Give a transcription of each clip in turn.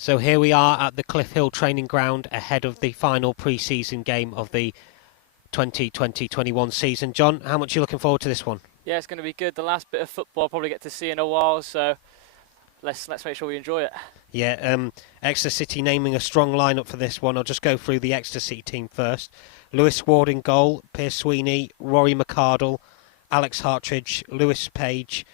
So here we are at the Cliff Hill training ground ahead of the final pre-season game of the 2020-21 season. John, how much are you looking forward to this one? Yeah, it's going to be good. The last bit of football I'll probably get to see in a while, so let's make sure we enjoy it. Yeah, Exeter City naming a strong lineup for this one. I'll just go through the Exeter City team first. Lewis Ward in goal, Piers Sweeney, Rory McArdle, Alex Hartridge, Lewis Page,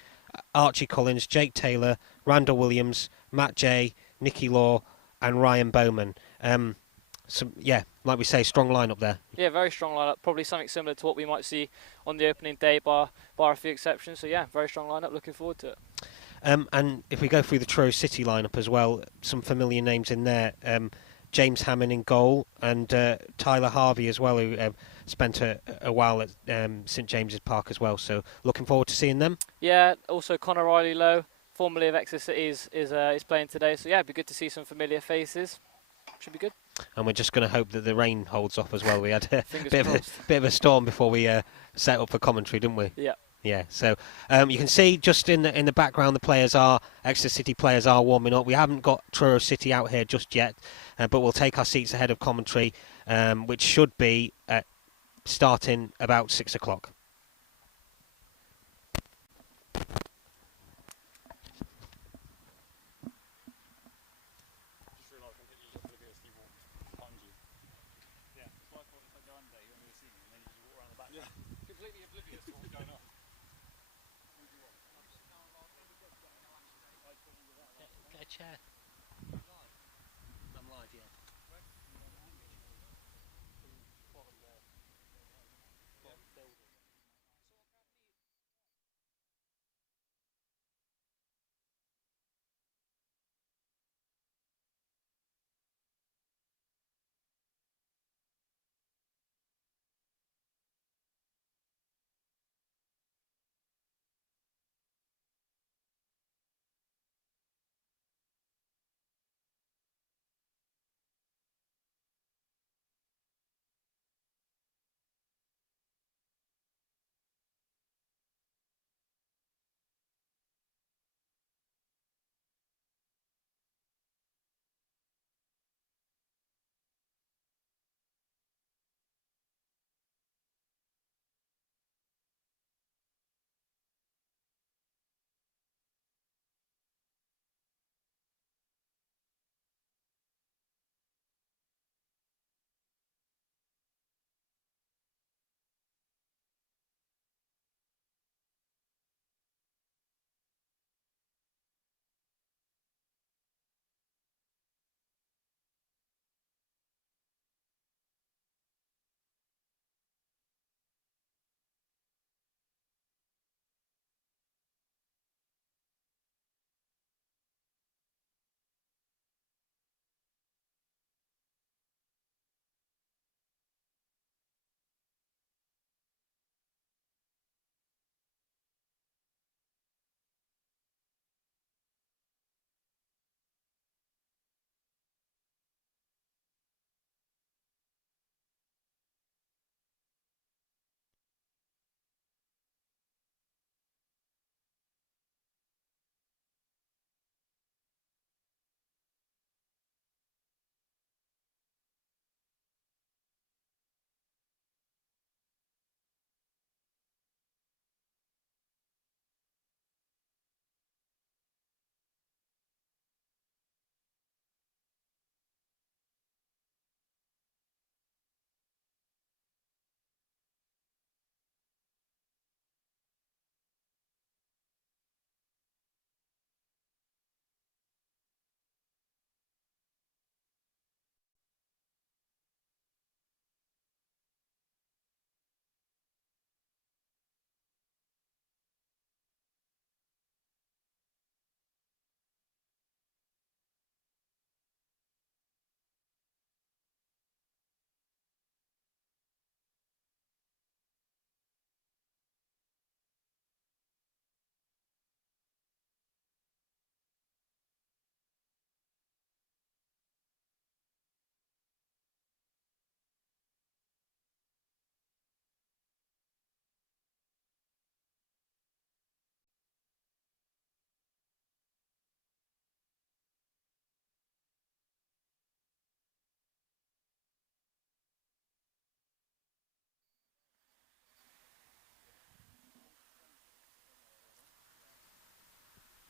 Archie Collins, Jake Taylor, Randall Williams, Matt Jay, Nicky Law and Ryan Bowman. Like we say, strong lineup there. Yeah, very strong lineup. Probably something similar to what we might see on the opening day, bar a few exceptions. So yeah, very strong lineup. Looking forward to it. And if we go through the Truro City lineup as well, some familiar names in there. James Hammond in goal and Tyler Harvey as well, who spent a while at St James's Park as well. So looking forward to seeing them. Yeah, also Connor Riley Lowe, formerly of Exeter City, is playing today. So yeah, it'd be good to see some familiar faces. Should be good. And we're just going to hope that the rain holds off as well. We had a bit of a storm before we set up for commentary, didn't we? Yeah. Yeah, so you can see just in the background Exeter City players are warming up. We haven't got Truro City out here just yet, but we'll take our seats ahead of commentary, which should be starting about 6 o'clock. Completely oblivious to what's going on. Get a chair. I'm live, yeah.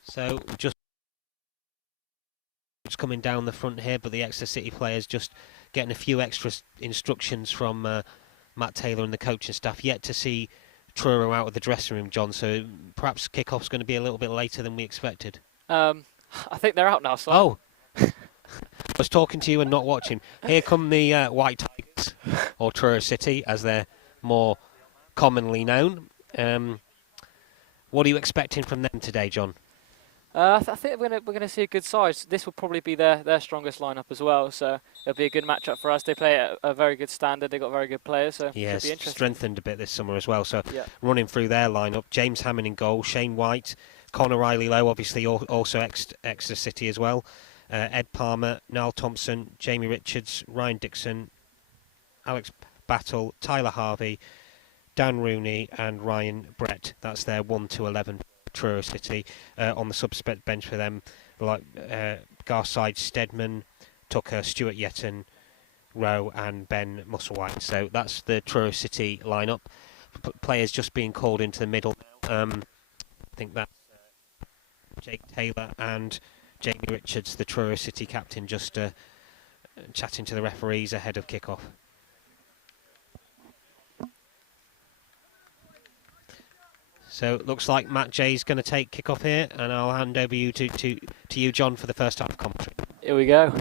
So just coming down the front here, but the Exeter City players just getting a few extra instructions from Matt Taylor and the coaching staff. Yet to see Truro out of the dressing room, John. So perhaps kick-off's going to be a little bit later than we expected. I think they're out now, Simon. Oh, I was talking to you and not watching. Here come the White Tigers, or Truro City, as they're more commonly known. What are you expecting from them today, John? I think we're gonna see a good side. This will probably be their strongest lineup as well, so it'll be a good matchup for us. They play at a very good standard. They've got very good players, so yeah, should be interesting. Strengthened a bit this summer as well. So yeah. Running through their lineup: James Hammond in goal, Shane White, Connor Riley Lowe, obviously also Exeter City as well. Ed Palmer, Niall Thompson, Jamie Richards, Ryan Dixon, Alex Battle, Tyler Harvey, Dan Rooney, and Ryan Brett. That's their 1 to 11. Truro City. On the suspect bench for them, like Garside, Stedman, Tucker, Stuart Yetton, Rowe, and Ben Musselwhite. So that's the Truro City lineup. Players just being called into the middle. I think that's Jake Taylor and Jamie Richards, the Truro City captain, just chatting to the referees ahead of kick-off. So it looks like Matt J's going to take kick-off here, and I'll hand over you to you, John, for the first half commentary. Here we go.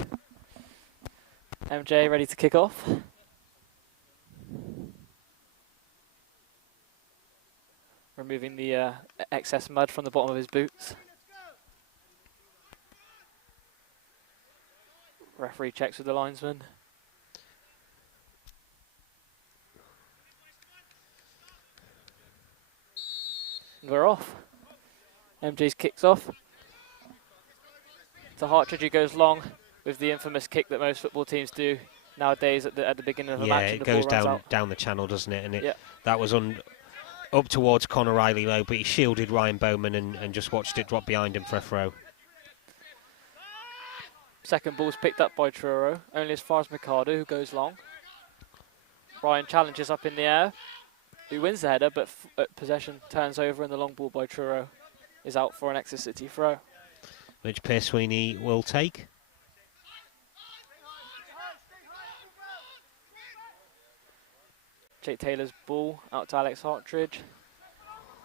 MJ ready to kick off. Removing the excess mud from the bottom of his boots. Referee checks with the linesman. And we're off. MJ's kicks off. To Hartridge, who goes long with the infamous kick that most football teams do nowadays at the beginning of a match. Yeah, and it the ball goes runs down the channel, doesn't it? And yeah. that was up towards Connor Riley Lowe, but he shielded Ryan Bowman and just watched it drop behind him for a throw. Second ball's picked up by Truro, only as far as Mikado, who goes long. Ryan challenges up in the air, who wins the header, but possession turns over and the long ball by Truro is out for an Exeter City throw. Which Pierce Sweeney will take. Jake Taylor's ball out to Alex Hartridge,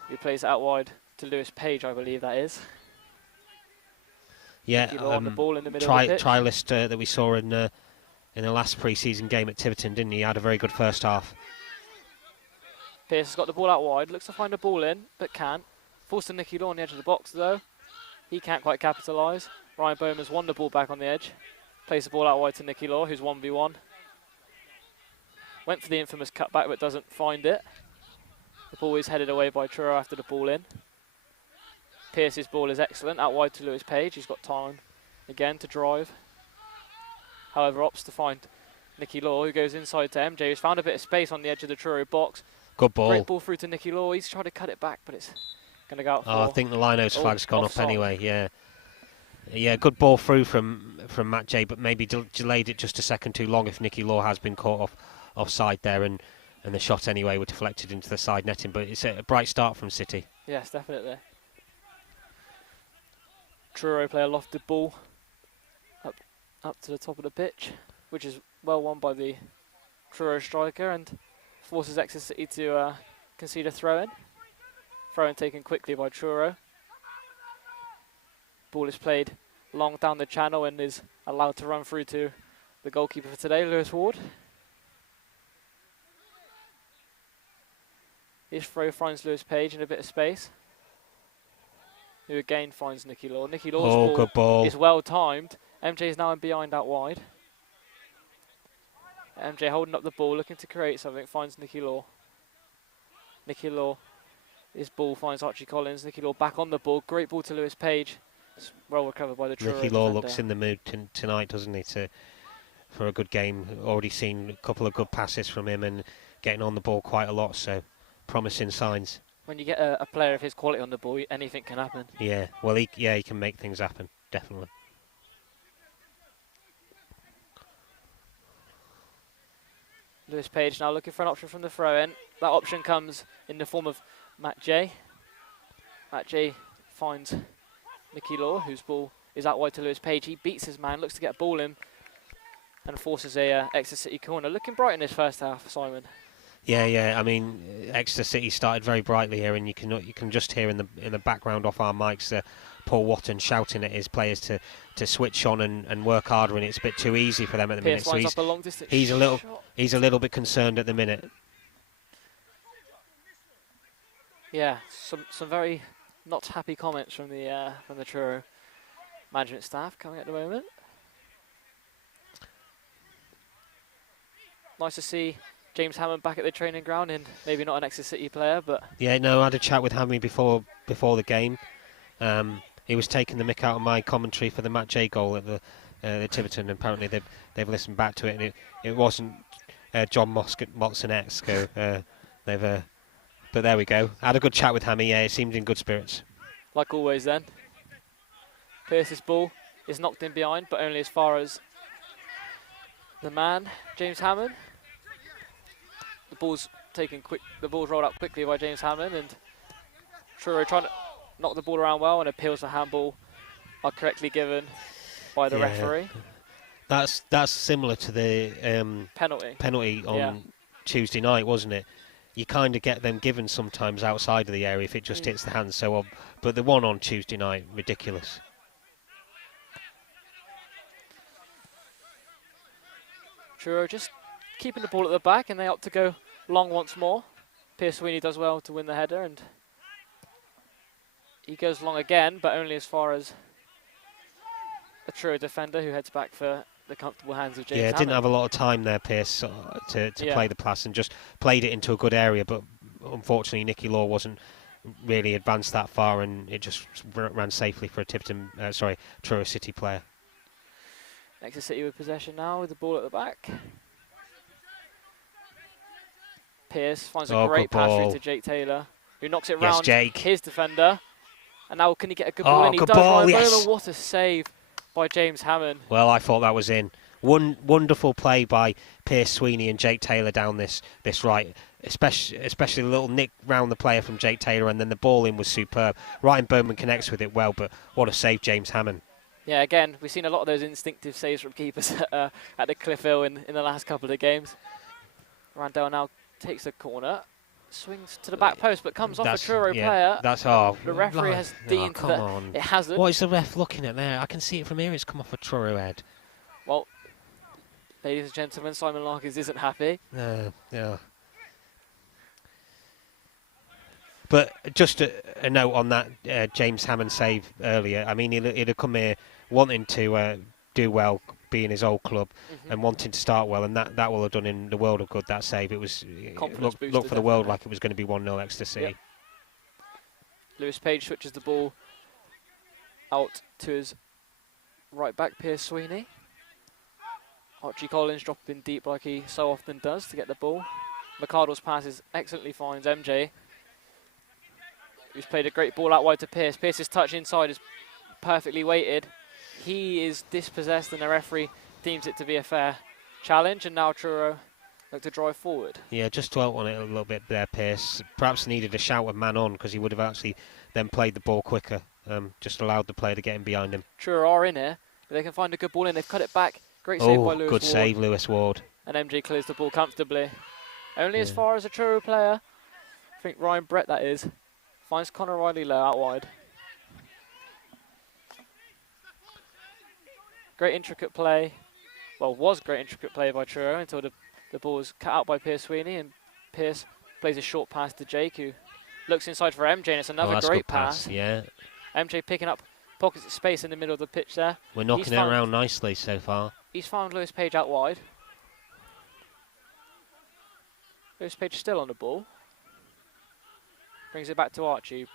who plays it out wide to Lewis Page, I believe that is. Yeah, on the ball in the middle of the pitch. Trialist that we saw in the last pre-season game at Tiverton, didn't he? He had a very good first half. Pierce has got the ball out wide, looks to find a ball in, but can't. Falls to Nicky Law on the edge of the box though. He can't quite capitalise. Ryan Bowman's won the ball back on the edge. Plays the ball out wide to Nicky Law, who's 1v1. Went for the infamous cutback, but doesn't find it. The ball is headed away by Truro after the ball in. Pierce's ball is excellent, out wide to Lewis Page. He's got time again to drive. However, opts to find Nicky Law, who goes inside to MJ, who's found a bit of space on the edge of the Truro box. Good ball. Great ball through to Nicky Law. He's trying to cut it back, but it's going to go out for... I think the Linos flag's gone offside. up anyway, yeah. Yeah, good ball through from Matt J, but maybe delayed it just a second too long if Nicky Law has been caught offside there, and the shot anyway were deflected into the side netting. But it's a bright start from City. Yes, definitely. Truro play a lofted ball up to the top of the pitch, which is well won by the Truro striker and forces Exeter City to concede a throw-in. Throw-in taken quickly by Truro. Ball is played long down the channel and is allowed to run through to the goalkeeper for today, Lewis Ward. His throw finds Lewis Page in a bit of space, who again finds Nicky Law. Nicky Law's ball is well timed. MJ is now in behind out wide. MJ holding up the ball, looking to create something, finds Nicky Law. Nicky Law, his ball finds Archie Collins. Nicky Law back on the ball, great ball to Lewis Page. It's well recovered by the Truro Nicky Law defender. looks in the mood tonight, doesn't he, for a good game. Already seen a couple of good passes from him and getting on the ball quite a lot, so promising signs. When you get a player of his quality on the ball, anything can happen. Yeah, well, he can make things happen, definitely. Lewis Page now looking for an option from the throw-in. That option comes in the form of Matt J. Matt J finds Nicky Law, whose ball is out wide to Lewis Page. He beats his man, looks to get a ball in, and forces a Exeter City corner. Looking bright in this first half, Simon. Yeah. I mean, Exeter City started very brightly here, and you can just hear in the background off our mics Paul Watton shouting at his players to switch on and work harder, and it's a bit too easy for them at the minute. So lines up a long distance he's a little bit concerned at the minute. Yeah, some very not happy comments from the Truro management staff coming at the moment. Nice to see James Hammond back at the training ground, and maybe not an Exeter City player, but yeah, no, I had a chat with Hammy before the game. He was taking the mick out of my commentary for the match A goal at the Tiverton, and apparently they've listened back to it, and it wasn't John Motson-esque. But there we go. I had a good chat with Hammy. Yeah, he seemed in good spirits. Like always, then. Pearce's ball is knocked in behind, but only as far as the man, James Hammond. The ball's rolled out quickly by James Hammond, and Truro trying to knock the ball around well, and appeals for handball are correctly given by the referee. That's similar to the penalty on Tuesday night, wasn't it? You kind of get them given sometimes outside of the area if it just hits the hand. So, but the one on Tuesday night, ridiculous. Truro just keeping the ball at the back, and they opt to go long once more. Pierce Sweeney does well to win the header, and he goes long again, but only as far as a Truro defender who heads back for the comfortable hands of James Hammond. Didn't have a lot of time there, Pierce, to play the pass, and just played it into a good area, but unfortunately Nicky Law wasn't really advanced that far, and it just ran safely for a Truro City player. Exeter City with possession now with the ball at the back. Pierce finds a great pass through to Jake Taylor, who knocks it round his defender. And now can he get a good ball in? He does, Ryan Bowman. What a save by James Hammond. Well, I thought that was in. Wonderful play by Pierce Sweeney and Jake Taylor down this right, especially the little nick round the player from Jake Taylor, and then the ball in was superb. Ryan Bowman connects with it well, but what a save, James Hammond. Yeah, again, we've seen a lot of those instinctive saves from keepers at the Cliff Hill in the last couple of games. Randell now takes the corner, swings to the back post, but comes off a Truro player. The referee has deemed that it hasn't. What is the ref looking at there? I can see it from here. It's come off a Truro head. Well, ladies and gentlemen, Simon Larkins isn't happy. Yeah. But just a note on that James Hammond save earlier. I mean, he'd have come here wanting to do well, being his old club, and wanting to start well, and that will have done in the world of good, that save. It was looked for the world like it was going to be 1-0 Exeter City. Yep. Lewis Page switches the ball out to his right back, Pierce Sweeney. Archie Collins dropping deep like he so often does to get the ball. McArdle's passes excellently finds MJ, who's played a great ball out wide to Pierce. Pierce's touch inside is perfectly weighted. He is dispossessed, and the referee deems it to be a fair challenge, and now Truro look to drive forward. Yeah, just dwelt on it a little bit there, Pierce. Perhaps needed a shout of man on, because he would have actually then played the ball quicker, just allowed the player to get in behind him. Truro are in here. They can find a good ball in. They've cut it back. Great save by Lewis Ward. Good save, Lewis Ward. And MJ clears the ball comfortably. Only as far as a Truro player, I think Ryan Brett that is, finds Connor Riley low out wide. Great intricate play. Well, was great intricate play by Truro until the ball was cut out by Pierce Sweeney, and Pierce plays a short pass to Jake, who looks inside for MJ, and it's another great pass. Yeah. MJ picking up pockets of space in the middle of the pitch there. We're knocking it around nicely so far. He's found Lewis Page out wide. Lewis Page still on the ball. Brings it back to Archie.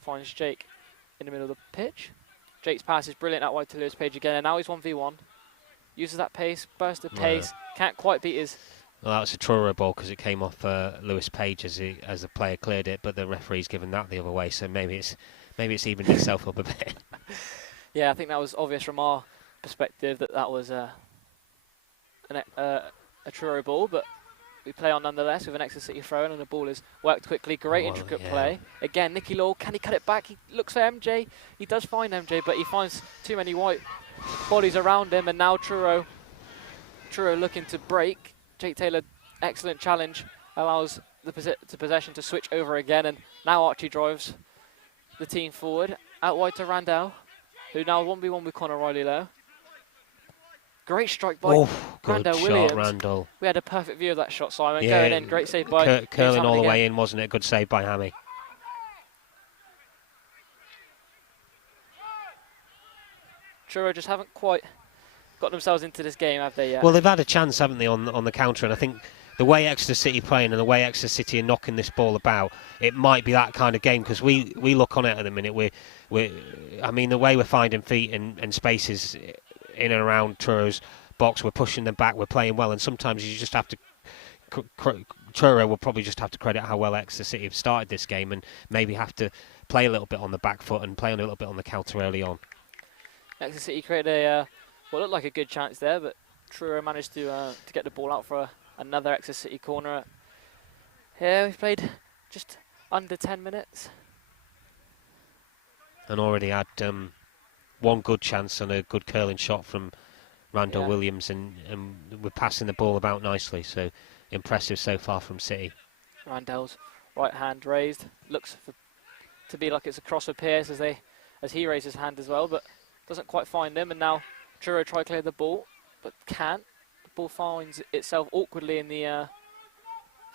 Finds Jake in the middle of the pitch. Jake's pass is brilliant out wide to Lewis Page again, and now he's 1v1. Uses that pace, burst of pace, can't quite beat his... Well, that was a Truro ball because it came off Lewis Page as the player cleared it, but the referee's given that the other way, so maybe it's evened itself up a bit. Yeah, I think that was obvious from our perspective that was a Truro ball, but we play on nonetheless with an Exeter City throw in, and the ball is worked quickly. Great intricate play. Again, Nicky Law, can he cut it back? He looks for MJ. He does find MJ, but he finds too many white bodies around him, and now Truro looking to break. Jake Taylor, excellent challenge, allows the possession to switch over again, and now Archie drives the team forward. Out wide to Randall, who now 1v1 with Conor Riley-Lowe. Great strike by Randall Williams. Randall. We had a perfect view of that shot, Simon. Going in, great save by curling all the way in, wasn't it? Good save by Hammy. Truro just haven't quite got themselves into this game, have they yet? Well, they've had a chance, haven't they, on the counter, and I think the way Exeter City playing and the way Exeter City are knocking this ball about, it might be that kind of game, because we look on it at the minute. I mean, the way we're finding feet and spaces in and around Truro's box, we're pushing them back, we're playing well, and sometimes you just have to. Truro will probably just have to credit how well Exeter City have started this game, and maybe have to play a little bit on the back foot and play a little bit on the counter early on. Exeter City created what looked like a good chance there, but Truro managed to get the ball out for another Exeter City corner. Here we've played just under 10 minutes. And already had one good chance and a good curling shot from Randall Williams, and we're passing the ball about nicely, so impressive so far from City. Randall's right hand raised, looks to be like it's a cross for Pearce as he raises his hand as well, but doesn't quite find him, and now Truro try to clear the ball, but can't. The ball finds itself awkwardly in the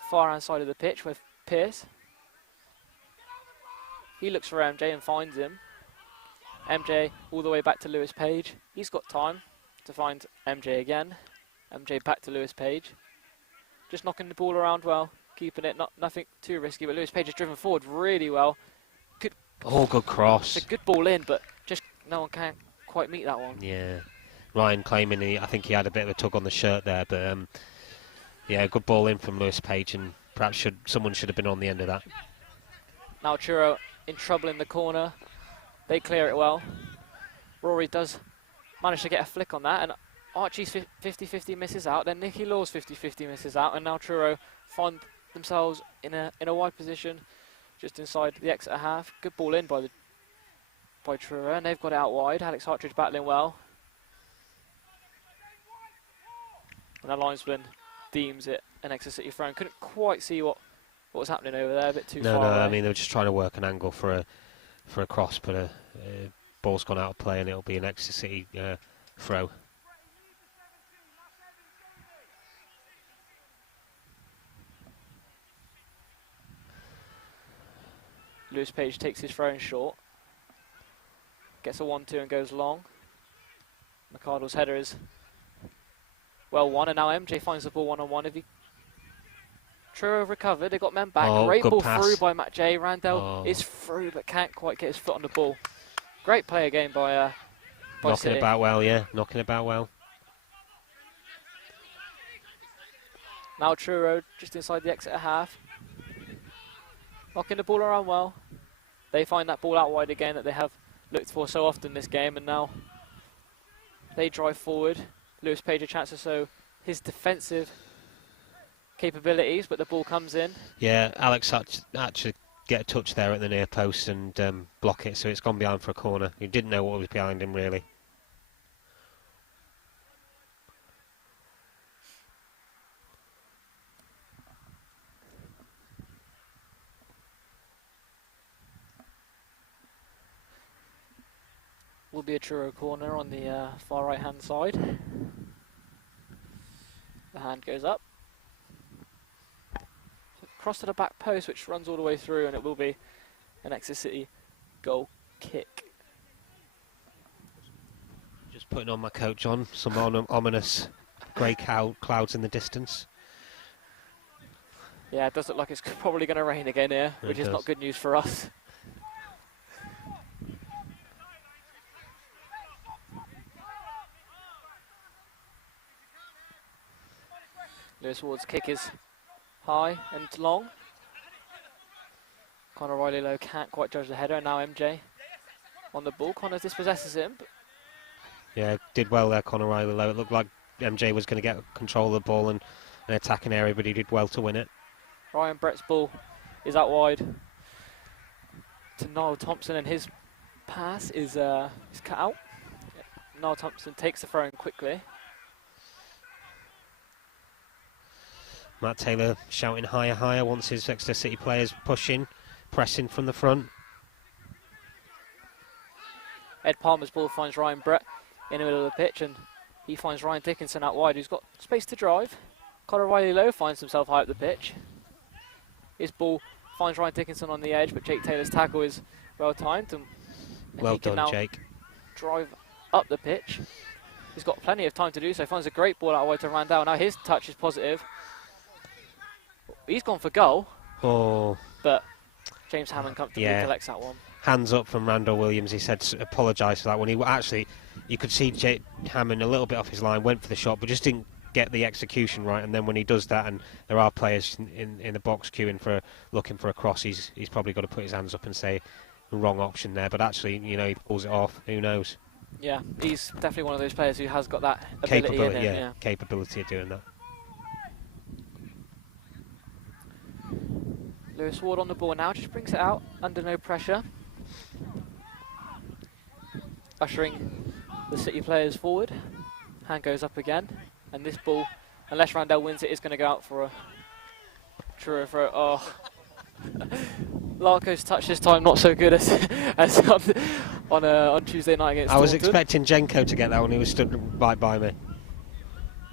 far hand side of the pitch with Pearce. He looks for MJ and finds him. MJ all the way back to Lewis Page. He's got time to find MJ again. MJ back to Lewis Page. Just knocking the ball around well, keeping it, nothing too risky, but Lewis Page has driven forward really well. Good cross. It's a good ball in, but just no one can quite meet that one. Yeah. Ryan claiming I think he had a bit of a tug on the shirt there, but yeah, good ball in from Lewis Page, and perhaps someone should have been on the end of that. Now Truro in trouble in the corner. They clear it well. Rory does manage to get a flick on that, and Archie's 50-50 misses out, then Nicky Law's 50-50 misses out, and now Truro find themselves in a wide position just inside the Exeter half. Good ball in by Truro, and they've got it out wide. Alex Hartridge battling well. And the linesman deems it an Exeter City throw. Couldn't quite see what was happening over there, a bit too far away. I mean, they were just trying to work an angle for a cross, but a ball's gone out of play, and it'll be an Exeter City throw. Lewis Page takes his throw in short. Gets a 1-2 and goes long. McArdle's header is well won, and now MJ finds the ball one-on-one. Truro recovered, they got men back. Great ball pass through by Matt J. Randall is through, but can't quite get his foot on the ball. Great play again by knocking City. About well, yeah, knocking about well. Now Truro just inside the Exeter half. Knocking the ball around well. They find that ball out wide again that they have looked for so often this game, and now they drive forward. Lewis Page a chance to show his defensive capabilities, but the ball comes in. Yeah, Alex had to get a touch there at the near post and block it, so it's gone behind for a corner. He didn't know what was behind him, really. Will be a Truro corner on the far right hand side. The hand goes up. Cross to the back post, which runs all the way through, and it will be an Exeter City goal kick. Just putting on my coat, John. Some ominous grey clouds in the distance. Yeah, it does look like it's probably going to rain again here, which is not good news for us. Lewis Ward's kick is high and long. Conor Riley-Lowe can't quite judge the header, and now MJ on the ball. Conor dispossesses him. Yeah, did well there, Conor Riley-Lowe. It looked like MJ was going to get control of the ball and an attacking area, but he did well to win it. Ryan Brett's ball is out wide to Niall Thompson, and his pass is cut out. Niall Thompson takes the throw in quickly. Matt Taylor shouting higher, higher, wants his Exeter City players pushing, pressing from the front. Ed Palmer's ball finds Ryan Brett in the middle of the pitch, and he finds Ryan Dickinson out wide, who's got space to drive. Conor Riley Lowe finds himself high up the pitch. His ball finds Ryan Dickinson on the edge, but Jake Taylor's tackle is well timed, and Well he can done, now Jake. drive up the pitch. He's got plenty of time to do so. Finds a great ball out wide to Randall. Now his touch is positive. He's gone for goal, Oh, but James Hammond comfortably collects that one. hands up from Randall Williams. He said apologise for that one. He actually, you could see Hammond a little bit off his line, went for the shot, but just didn't get the execution right. And then when he does that, and there are players in the box queuing for looking for a cross, he's probably got to put his hands up and say wrong option there. But actually, you know, he pulls it off. Who knows? Yeah, he's definitely one of those players who has got that ability in him. Yeah, capability of doing that. Lewis Ward on the ball now, just brings it out under no pressure. Ushering the City players forward. Hand goes up again, and this ball, unless Randall wins it, is going to go out for a Truro throw. Oh, Larko's touch this time not so good as on Tuesday night against I was Taunton. expecting Jenko to get that one. He was stood right by me.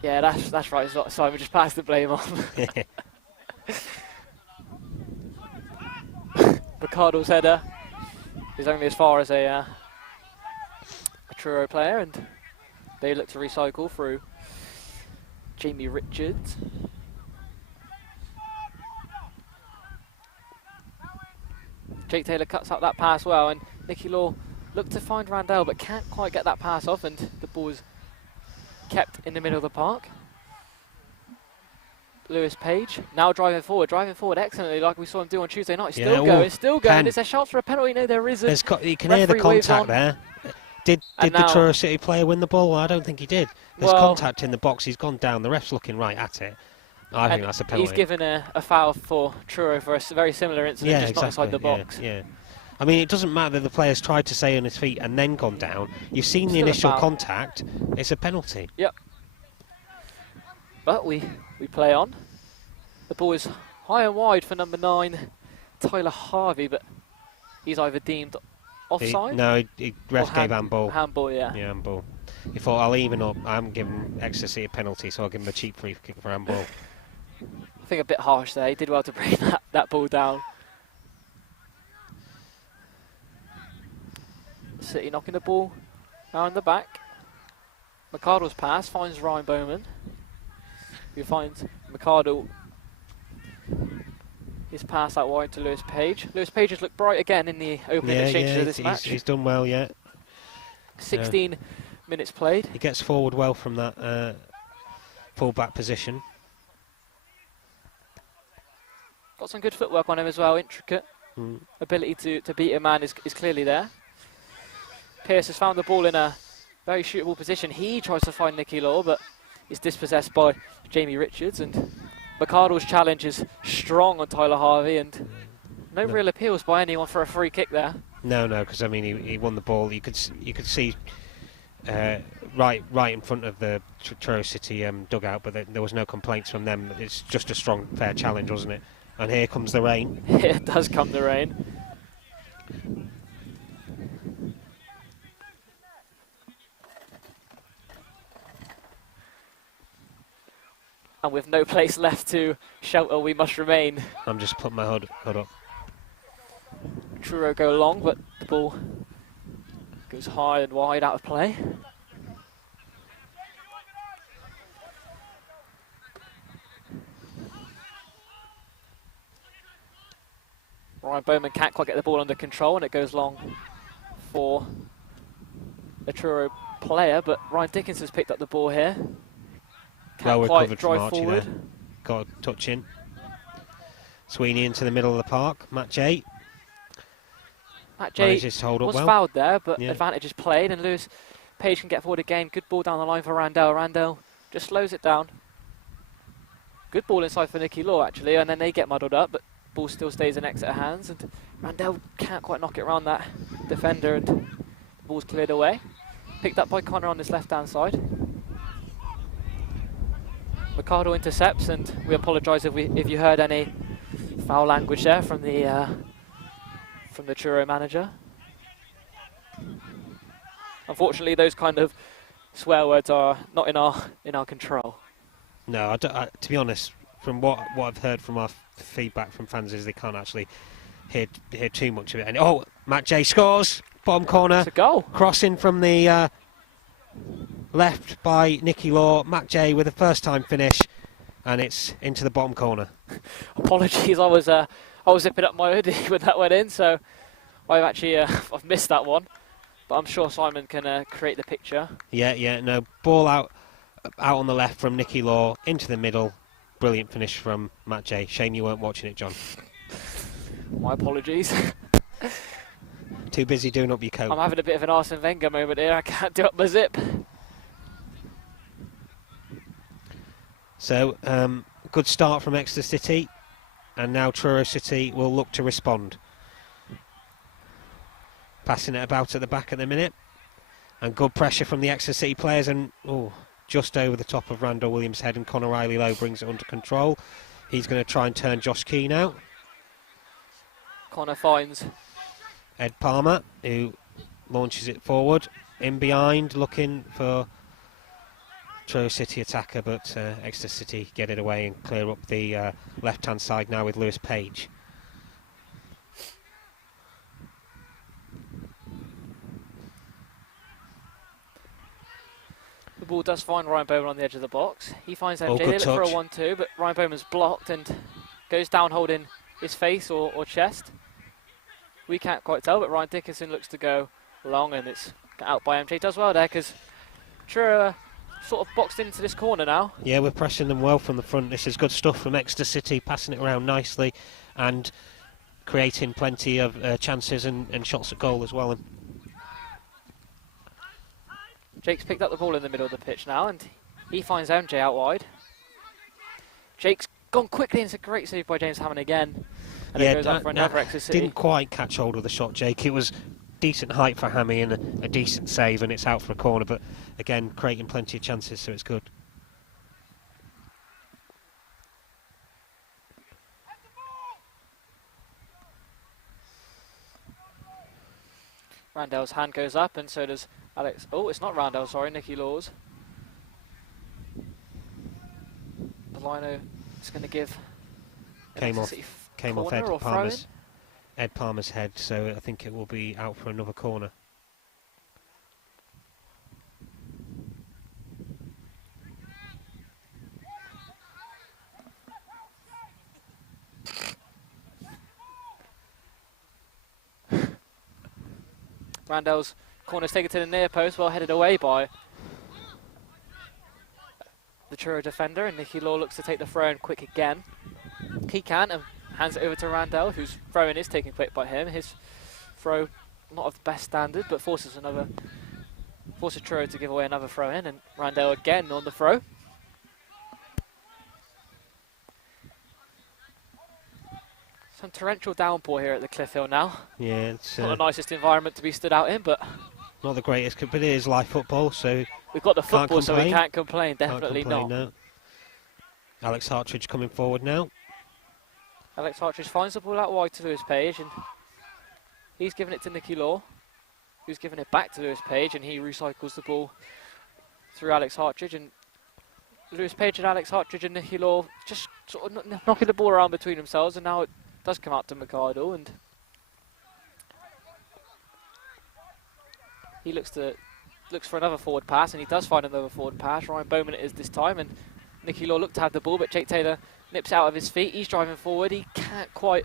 Yeah, that's right. It's not Simon. Just pass the blame on. Ricardo's header is only as far as a Truro player, and they look to recycle through Jamie Richards. Jake Taylor cuts out that pass well, and Nicky Law looked to find Randall but can't quite get that pass off, and the ball is kept in the middle of the park. Lewis Page now driving forward excellently, like we saw him do on Tuesday night. Still going. Is there a chance for a penalty? No, there isn't. You can hear the contact there. Did the Truro City player win the ball? Well, I don't think he did. There's contact in the box. He's gone down. The ref's looking right at it. I think that's a penalty. He's given a foul for Truro for a very similar incident, just not inside the box. Yeah. I mean, it doesn't matter that the player's tried to stay on his feet and then gone down. You've seen the initial contact. It's a penalty. Yep. But we play on. The ball is high and wide for number 9, Tyler Harvey, but he's either deemed offside. Ref gave handball. Handball, yeah. Yeah, handball. He thought, I'll even up. I'm giving Exeter City a penalty, so I'll give him a cheap free kick for handball. I think a bit harsh there. He did well to bring that ball down. City knocking the ball around the back. McArdle's pass finds Ryan Bowman, who finds McArdle. His pass out wide to Lewis Page. Lewis Page has looked bright again in the opening exchanges of this match. He's done well, yeah. 16 minutes played. He gets forward well from that full-back position. Got some good footwork on him as well, intricate. Ability to beat a man is clearly there. Pearce has found the ball in a very shootable position. He tries to find Nicky Law, but is dispossessed by Jamie Richards, and McArdle's challenge is strong on Tyler Harvey, and no real appeals by anyone for a free kick there. No, because I mean he won the ball. You could see right in front of the Truro City dugout, but there was no complaints from them. It's just a strong, fair challenge, wasn't it? And here comes the rain. It does come the rain. And with no place left to shelter, we must remain. I'm just putting my hood up. Truro go long, but the ball goes high and wide out of play. Ryan Bowman can't quite get the ball under control, and it goes long for a Truro player, but Ryan Dickinson's picked up the ball here. Well recovered from drive Archie forward. there. Got a touch in. Sweeney into the middle of the park. Matt J. Manages to hold up was well. Fouled there, but advantage is played, and Lewis Page can get forward again. Good ball down the line for Randall. Randall just slows it down. Good ball inside for Nicky Law, actually, and then they get muddled up, but ball still stays in Exeter hands, and Randell can't quite knock it around that defender, and the ball's cleared away. Picked up by Connor on this left-hand side. Ricardo intercepts, and we apologise if you heard any foul language there from the Truro manager. Unfortunately, those kind of swear words are not in our control. No, to be honest, from what I've heard from our feedback from fans is they can't actually hear too much of it. And Matt J scores, bottom corner. It's a goal. Crossing from the left by Nicky Law. Matt J with a first-time finish, and it's into the bottom corner. Apologies, I was zipping up my hoodie when that went in, so I've actually I've missed that one. But I'm sure Simon can create the picture. Yeah, no, ball out on the left from Nicky Law, into the middle. Brilliant finish from Matt J. Shame you weren't watching it, John. My apologies. Too busy doing up your coat. I'm having a bit of an Arsene Wenger moment here. I can't do up my zip. So, good start from Exeter City, and now Truro City will look to respond. Passing it about at the back at the minute, and good pressure from the Exeter City players, and just over the top of Randall Williams' head, and Conor Riley Lowe brings it under control. He's going to try and turn Josh Keane out. Connor finds Ed Palmer, who launches it forward, in behind, looking for Truro City attacker, but Exeter City get it away and clear up the left-hand side now with Lewis Page. the ball does find Ryan Bowman on the edge of the box. He finds MJ. They Good look for a touch. 1-2, but Ryan Bowman's blocked and goes down holding his face or chest. We can't quite tell, but Ryan Dickinson looks to go long, and it's out by MJ. Does well there because Truro sort of boxed into this corner now. Yeah, we're pressing them well from the front. This is good stuff from Exeter City, passing it around nicely and creating plenty of chances and shots at goal as well. And Jake's picked up the ball in the middle of the pitch now, and he finds MJ out wide. Jake's gone quickly, and it's a great save by James Hammond again. And it goes up for another Exeter City. Didn't quite catch hold of the shot, Jake. It was decent height for Hammy and a decent save, and it's out for a corner, but again, creating plenty of chances, so it's good. Randell's hand goes up, and so does Alex. Oh, it's not Randell, sorry, Nicky Laws. Lino is going to give Came off Ed Ed Palmer's head, so I think it will be out for another corner. Randell's corner's taken to the near post, well headed away by the Truro defender, and Nicky Law looks to take the throw in quick again. He can, and hands it over to Randell, whose throw in is taken quick by him. His throw not of the best standard, but forces Truro to give away another throw in, and Randell again on the throw. Some torrential downpour here at the Cliff Hill now. Yeah, it's not the nicest environment to be stood out in, but not the greatest, but it is live football, so we've got the football, so we can't complain. Definitely not. No. Alex Hartridge coming forward now. Alex Hartridge finds the ball out wide to Lewis Page, and he's given it to Nicky Law, who's given it back to Lewis Page, and he recycles the ball through Alex Hartridge, and Lewis Page and Alex Hartridge and Nicky Law just sort of knocking the ball around between themselves, and now it does come out to McArdle, and he looks for another forward pass, and he does find another forward pass. Ryan Bowman it is this time, and Nicky Law looked to have the ball, but Jake Taylor nips out of his feet. He's driving forward. He can't quite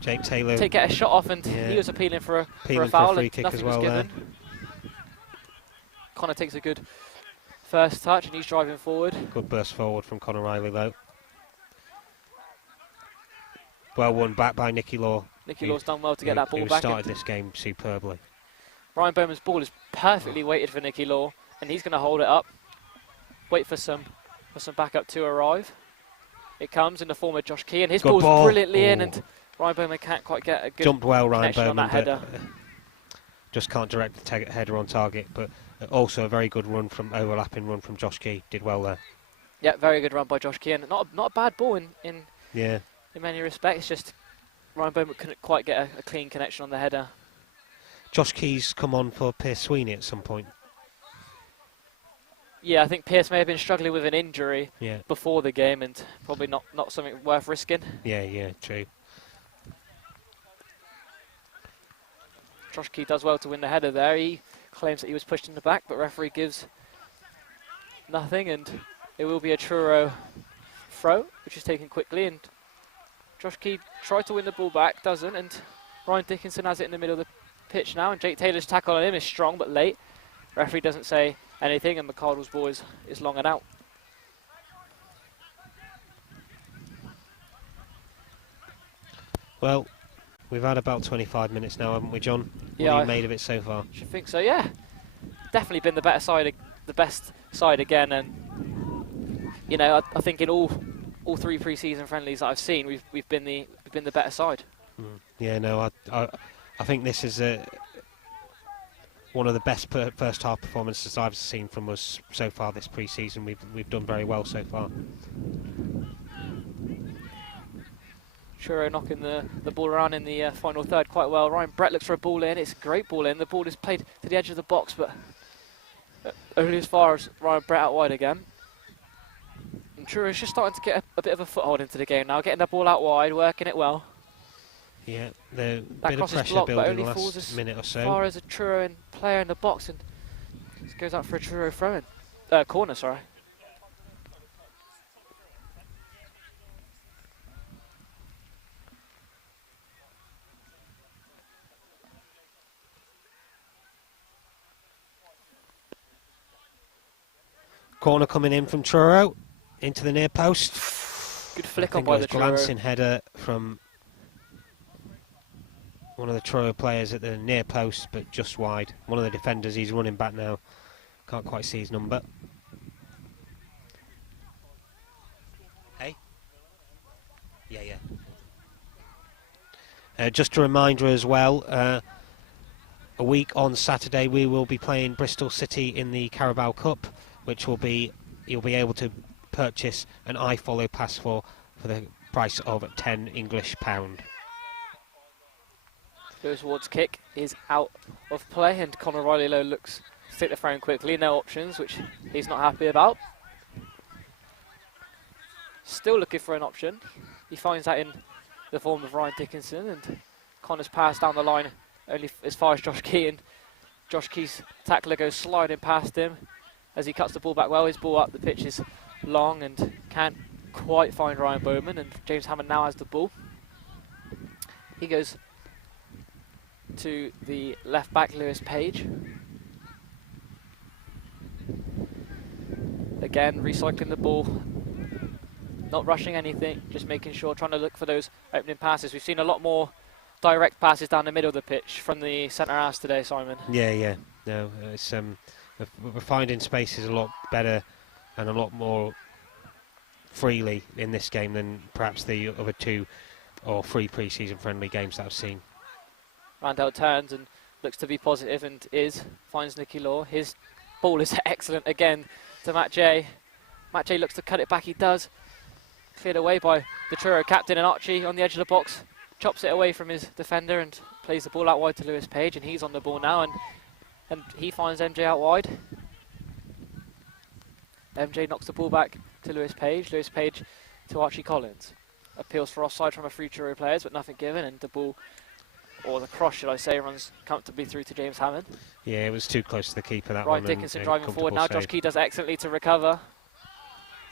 Jake Taylor get a shot off, and he was appealing for a foul, and nothing was given. Connor takes a good first touch, and he's driving forward. Good burst forward from Conor Riley though. Well won back by Nicky Law. Nicky Law's done well to get that ball back. He started this game superbly. Ryan Bowman's ball is perfectly weighted for Nicky Law, and he's going to hold it up. Wait for some backup to arrive. it comes in the form of Josh Key, and his Good ball's ball. brilliantly in, Ooh. and Ryan Bowman can't quite get a good Jumped well, Ryan connection on Bowman, that header. but just can't direct the header on target. But also a very good run from overlapping run from Josh Key. Did well there. Yeah, very good run by Josh Key, and not a bad ball in Yeah. many respects. Just Ryan Bowman couldn't quite get a clean connection on the header. Josh Key's come on for Pierce Sweeney at some point. Yeah, I think Pierce may have been struggling with an injury Yeah. before the game, and probably not something worth risking. Yeah, true. Josh Key does well to win the header there. He claims that he was pushed in the back, but referee gives nothing, and it will be a Truro throw, which is taken quickly, and Josh Key tried to win the ball back, doesn't, and Ryan Dickinson has it in the middle of the pitch now, and Jake Taylor's tackle on him is strong but late. Referee doesn't say anything, and McCardle's ball is long and out. Well, we've had about 25 minutes now, haven't we, John? Yeah, What have you made of it so far? Should think so, yeah. Definitely been the better side, the best side again, and you know, I think in all three pre-season friendlies that I've seen, we've been the better side. Yeah, no, I think this is one of the best first half performances I've seen from us so far this pre-season. We've done very well so far. Truro knocking the ball around in the final third quite well. Ryan Brett looks for a ball in. It's a great ball in. The ball is played to the edge of the box, but only as far as Ryan Brett out wide again. And Truro is just starting to get a bit of a foothold into the game now, getting the ball out wide, working it well. Yeah, the That bit of crosses pressure block, but building only the falls last as minute or far so. as a Truro player in the box, and just goes out for a Truro throw-in. Corner, sorry. Corner coming in from Truro into the near post. Good flick I on think by it was the Truro. glancing header from one of the Truro players at the near post, but just wide. One of the defenders, he's running back now. Can't quite see his number. Hey? Yeah. Just a reminder as well, a week on Saturday we will be playing Bristol City in the Carabao Cup, which will be, you'll be able to purchase an iFollow pass for the price of £10 English. Lewis Ward's kick is out of play, and Conor Riley-Lowe looks to take the throw in quickly. No options, which he's not happy about. Still looking for an option. He finds that in the form of Ryan Dickinson, and Connor's pass down the line only as far as Josh Key, and Josh Key's tackler goes sliding past him as he cuts the ball back well. His ball up the pitch is long and can't quite find Ryan Bowman, and James Hammond now has the ball. He goes to the left back, Lewis Page. Again, recycling the ball, not rushing anything, just making sure, trying to look for those opening passes. We've seen a lot more direct passes down the middle of the pitch from the centre halves today, Simon. Yeah. No, it's we're finding spaces a lot better and a lot more freely in this game than perhaps the other 2 or 3 pre-season friendly games that I've seen. Randell turns and looks to be positive, and finds Nicky Law. His ball is excellent again to Matt J. Matt J looks to cut it back. He does. Cleared away by the Truro captain, and Archie on the edge of the box chops it away from his defender and plays the ball out wide to Lewis Page, and he's on the ball now, and he finds MJ out wide. MJ knocks the ball back to Lewis Page. Lewis Page to Archie Collins. Appeals for offside from a few Truro players, but nothing given, and the ball, or the cross should I say, runs comfortably through to James Hammond. Yeah, it was too close to the keeper, that Ryan one. Dickinson driving forward now. Josh Key does excellently to recover.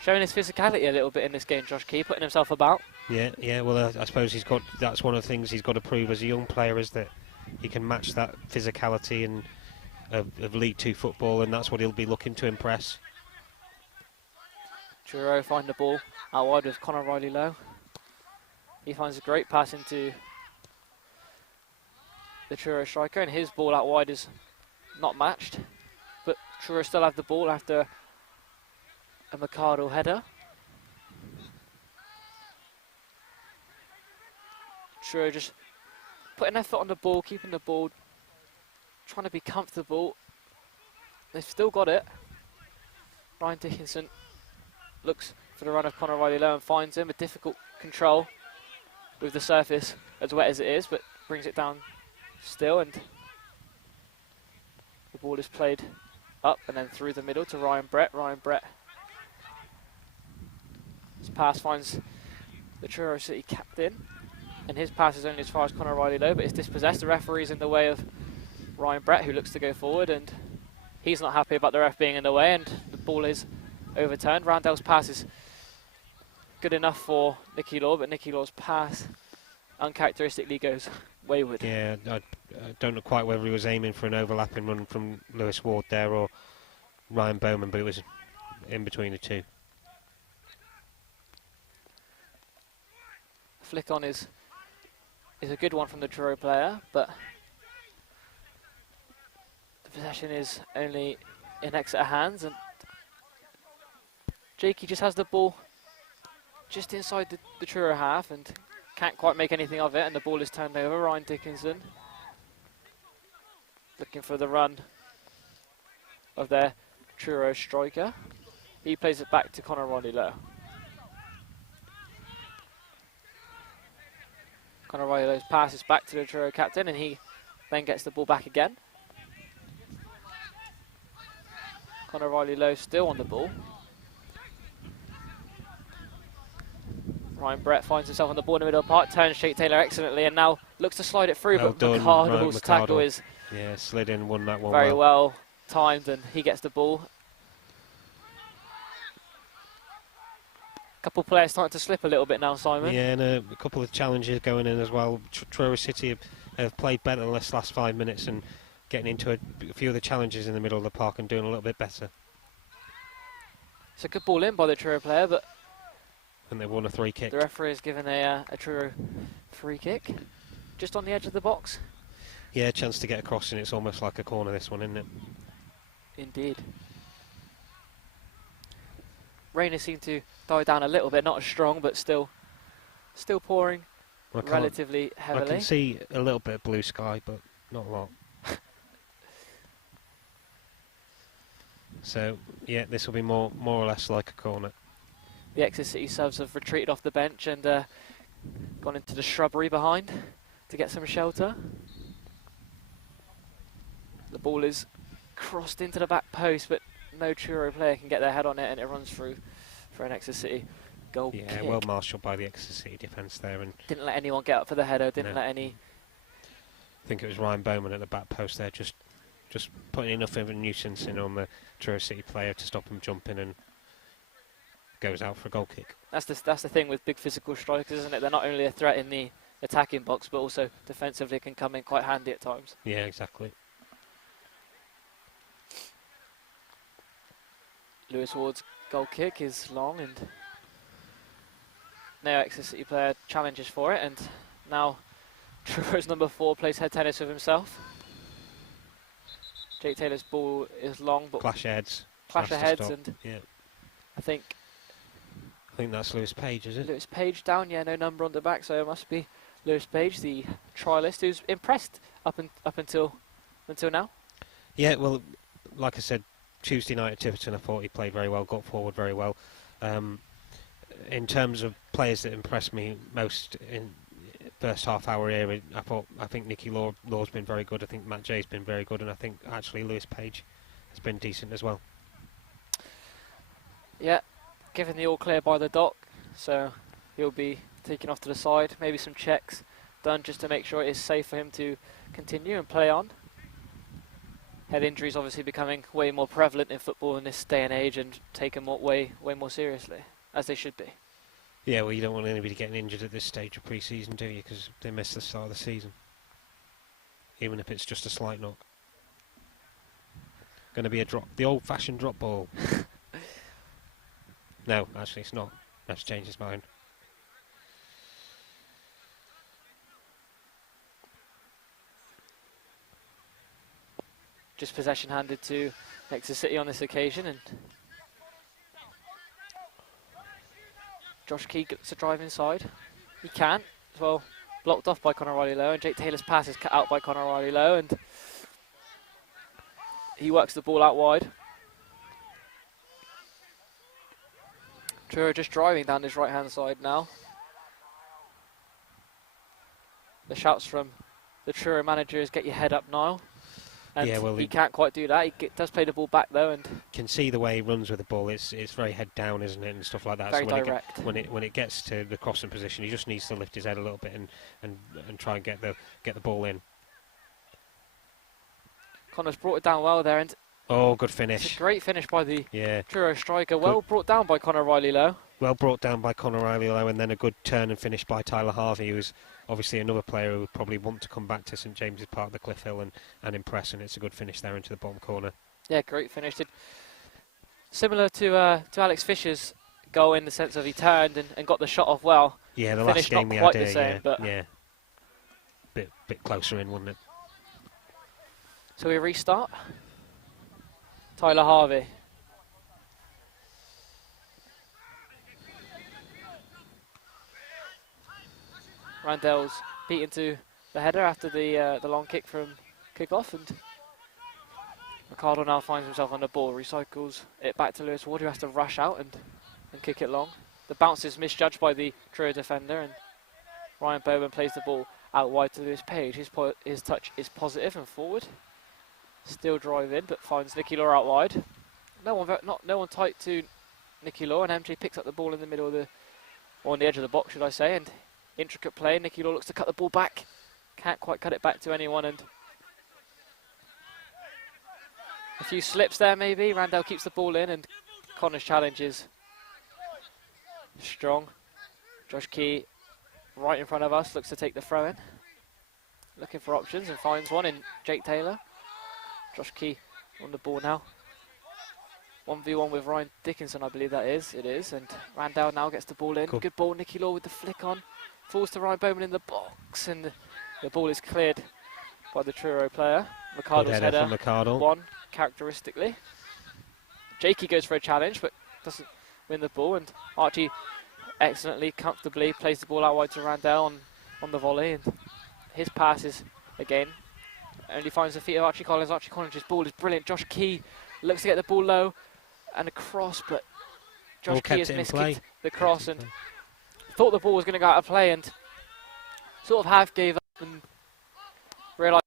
Showing his physicality a little bit in this game, Josh Key, putting himself about. Yeah. Well, I suppose that's one of the things he's got to prove as a young player, is that he can match that physicality and of League 2 football, and that's what he'll be looking to impress. Truro find the ball out wide with Conor Riley-Lowe. He finds a great pass into the Truro striker, and his ball out wide is not matched, but Truro still have the ball after a McCardle header. Truro just putting their foot on the ball, keeping the ball, trying to be comfortable. They've still got it. Ryan Dickinson looks for the run of Conor Riley low and finds him. A difficult control with the surface as wet as it is, but brings it down still, and the ball is played up and then through the middle to Ryan Brett. Ryan Brett, his pass finds the Truro City captain, and his pass is only as far as Conor Riley low, but it's dispossessed. The referee's in the way of Ryan Brett, who looks to go forward, and he's not happy about the ref being in the way, and the ball is overturned. Roundell's pass is good enough for Nicky Law, but Nicky Law's pass uncharacteristically goes wayward. Yeah, I don't know quite whether he was aiming for an overlapping run from Lewis Ward there or Ryan Bowman, but it was in between the two. Flick on is a good one from the Truro player, but the possession is only in Exeter hands, and Jakey just has the ball just inside the Truro half and can't quite make anything of it, and the ball is turned over. Ryan Dickinson looking for the run of their Truro striker. He plays it back to Conor Riley low. Conor Riley low's pass is back to the Truro captain, and he then gets the ball back again. Conor Riley low still on the ball. Ryan Brett finds himself on the ball in the middle of the park, turns Jake Taylor excellently, and now looks to slide it through, but McArdle's tackle is slid in, won that one very well timed, and he gets the ball. A couple of players starting to slip a little bit now, Simon. Yeah, and a couple of challenges going in as well. Truro City have played better in this last 5 minutes and getting into a few of the challenges in the middle of the park and doing a little bit better. It's a good ball in by the Truro player, but and they won a free kick. The referee has given a Truro free kick just on the edge of the box. Yeah, a chance to get across, and it's almost like a corner, this one, isn't it? Indeed. Rain has seemed to die down a little bit, not as strong, but still pouring relatively heavily. I can see a little bit of blue sky, but not a lot. So, yeah, this will be more or less like a corner. The Exeter City subs have retreated off the bench and gone into the shrubbery behind to get some shelter. The ball is crossed into the back post, but no Truro player can get their head on it, and it runs through for an Exeter City goal kick. Yeah, well marshalled by the Exeter City defence there. And didn't let anyone get up for the header, didn't let any... I think it was Ryan Bowman at the back post there, just putting enough of a nuisance in on the Truro City player to stop him jumping, and goes out for a goal kick. That's the thing with big physical strikers, isn't it? They're not only a threat in the attacking box, but also defensively can come in quite handy at times. Yeah, exactly. Lewis Ward's goal kick is long, and no Exeter City player challenges for it, and now Truro's number 4 plays head tennis with himself. Jake Taylor's ball is long, but clash of heads, and yeah. I think that's Lewis Page, is it? Lewis Page down, yeah, no number on the back, so it must be Lewis Page, the trialist, who's impressed up until now. Yeah, well, like I said, Tuesday night at Tiverton, I thought he played very well, got forward very well. In terms of players that impressed me most in first half hour here, I think Nicky Law's been very good. I think Matt Jay's been very good, and I think actually Lewis Page has been decent as well. Yeah, given the all clear by the dock, so he'll be taken off to the side. Maybe some checks done just to make sure it is safe for him to continue and play on. Head injuries obviously becoming way more prevalent in football in this day and age, and taken way more seriously, as they should be. Yeah, well, you don't want anybody getting injured at this stage of pre-season, do you? Because they miss the start of the season, even if it's just a slight knock. Going to be a drop, the old-fashioned drop ball. No, actually, it's not. Let's change his mind. Just possession handed to Exeter City on this occasion, and Josh Key gets a drive inside. He can, well, blocked off by Conor Riley-Lowe, and Jake Taylor's pass is cut out by Conor Riley-Lowe, and he works the ball out wide. Truro just driving down his right-hand side now. The shouts from the Truro manager is "get your head up, Niall." And yeah, well, he can't quite do that. He does play the ball back though, and can see the way he runs with the ball. It's very head down, isn't it, and stuff like that. very so direct. When it gets to the crossing position, he just needs to lift his head a little bit and try and get the ball in. Connor's brought it down well there, and Oh, good it's finish. a great finish by the Yeah, Truro striker. Well brought down by Conor Riley-Lowe. well brought down by Conor Riley-Lowe, and then a good turn and finish by Tyler Harvey, who's obviously another player who would probably want to come back to St James's Park, the Cliff Hill, and impress, and it's a good finish there into the bottom corner. Yeah, great finish. Similar to Alex Fisher's goal in the sense of he turned and got the shot off well. Yeah, the Finish last game not we quite had the same, yeah, but yeah. Bit closer in, wasn't it? so we restart. Tyler Harvey. Randell's beaten to the header after the long kick from kick-off, and Ricardo now finds himself on the ball, recycles it back to Lewis Ward, who has to rush out and kick it long. The bounce is misjudged by the Truro defender, and Ryan Bowman plays the ball out wide to Lewis Page. His touch is positive and forward. Still drive in, but finds Nicky Law out wide. No one tight to Nicky Law, and MJ picks up the ball in the middle of or on the edge of the box, should I say, and intricate play. Nicky Law looks to cut the ball back. Can't quite cut it back to anyone, and a few slips there maybe. Randell keeps the ball in, and Connor's challenge is strong. Josh Key right in front of us looks to take the throw in. Looking for options and finds one in Jake Taylor. Josh Key on the ball now. 1v1 with Ryan Dickinson, I believe that is. It is, and Randell now gets the ball in. Cool. Good ball, Nicky Law with the flick on. Falls to Ryan Bowman in the box, and the ball is cleared by the Truro player. McArdle's header from McArdle. won, characteristically. Jakey goes for a challenge, but doesn't win the ball, and Archie excellently, comfortably plays the ball out wide to Randell on the volley, and his pass is, again, only finds the feet of Archie Collins. Archie Collins' ball is brilliant. Josh Key looks to get the ball low and a cross, but Josh Key has miskicked the cross and thought the ball was going to go out of play, and sort of half gave up and realised.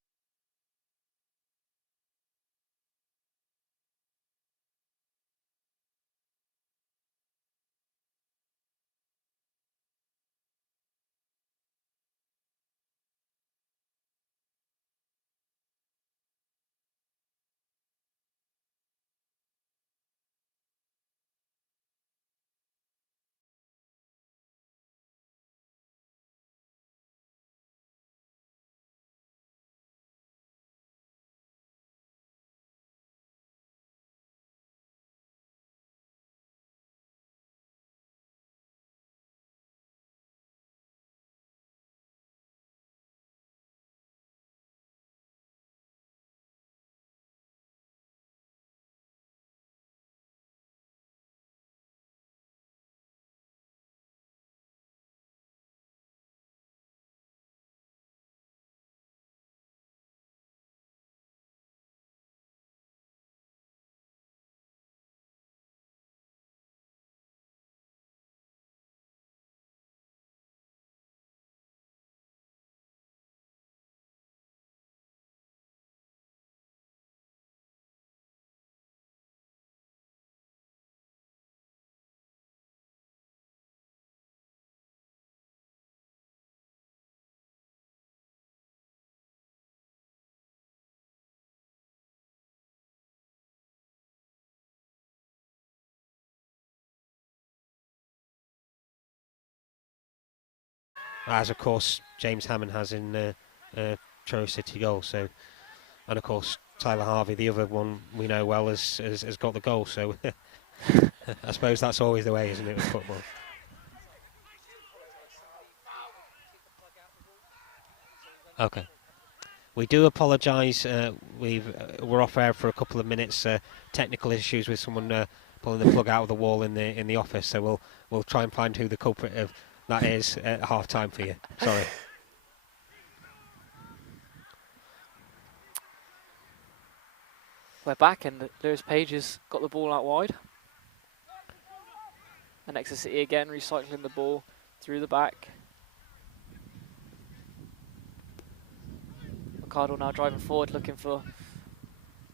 As of course James Hammond has in Truro City goal. So, and of course Tyler Harvey, the other one we know well, has got the goal. So I suppose that's always the way, isn't it, with football? Okay. We do apologise. We're off air for a couple of minutes. Technical issues with someone pulling the plug out of the wall in the office. So we'll try and find who the culprit of that is at half time for you. Sorry. We're back, and Lewis Page has got the ball out wide. And Exeter City again recycling the ball through the back. Ricardo now driving forward, looking for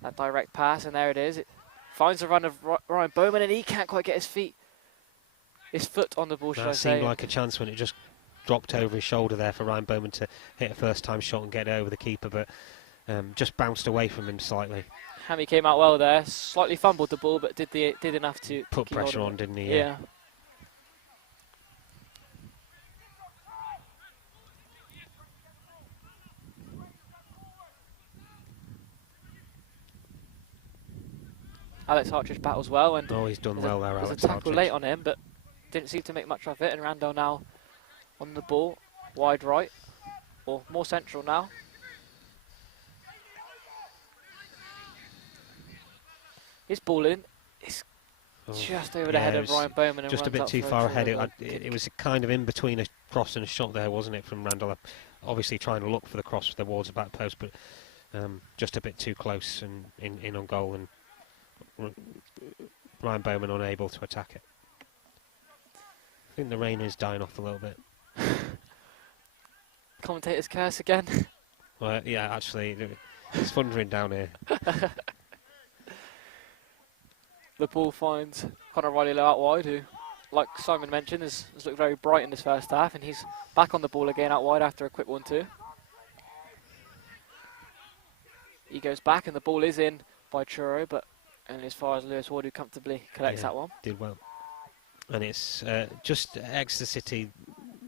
that direct pass, and there it is. It finds the run of Ryan Bowman, and he can't quite get his foot on the ball, should I say. That seemed like a chance when it just dropped over his shoulder there for Ryan Bowman to hit a first-time shot and get it over the keeper, but just bounced away from him slightly. Hammy came out well there, slightly fumbled the ball, but did enough to put pressure on, didn't he? Yeah. Alex Hartridge battles well, and he's done well there, Alex There's a tackle Hartridge. late on him, but didn't seem to make much of it. And Randall now on the ball, wide right, or more central now. His ball in, it's just over the head of Ryan Bowman. And just a bit too far ahead. It was kind of in between a cross and a shot there, wasn't it, from Randall? Obviously trying to look for the cross towards the back post, but just a bit too close and in on goal, and Ryan Bowman unable to attack it. I think the rain is dying off a little bit. Commentator's curse again. Well, yeah, actually, it's thundering down here. The ball finds Conor Riley out wide, who, like Simon mentioned, has looked very bright in this first half, and he's back on the ball again out wide after a quick 1-2. He goes back, and the ball is in by Truro, but only as far as Lewis Ward, who comfortably collects that one. Did well. And it's just Exeter City,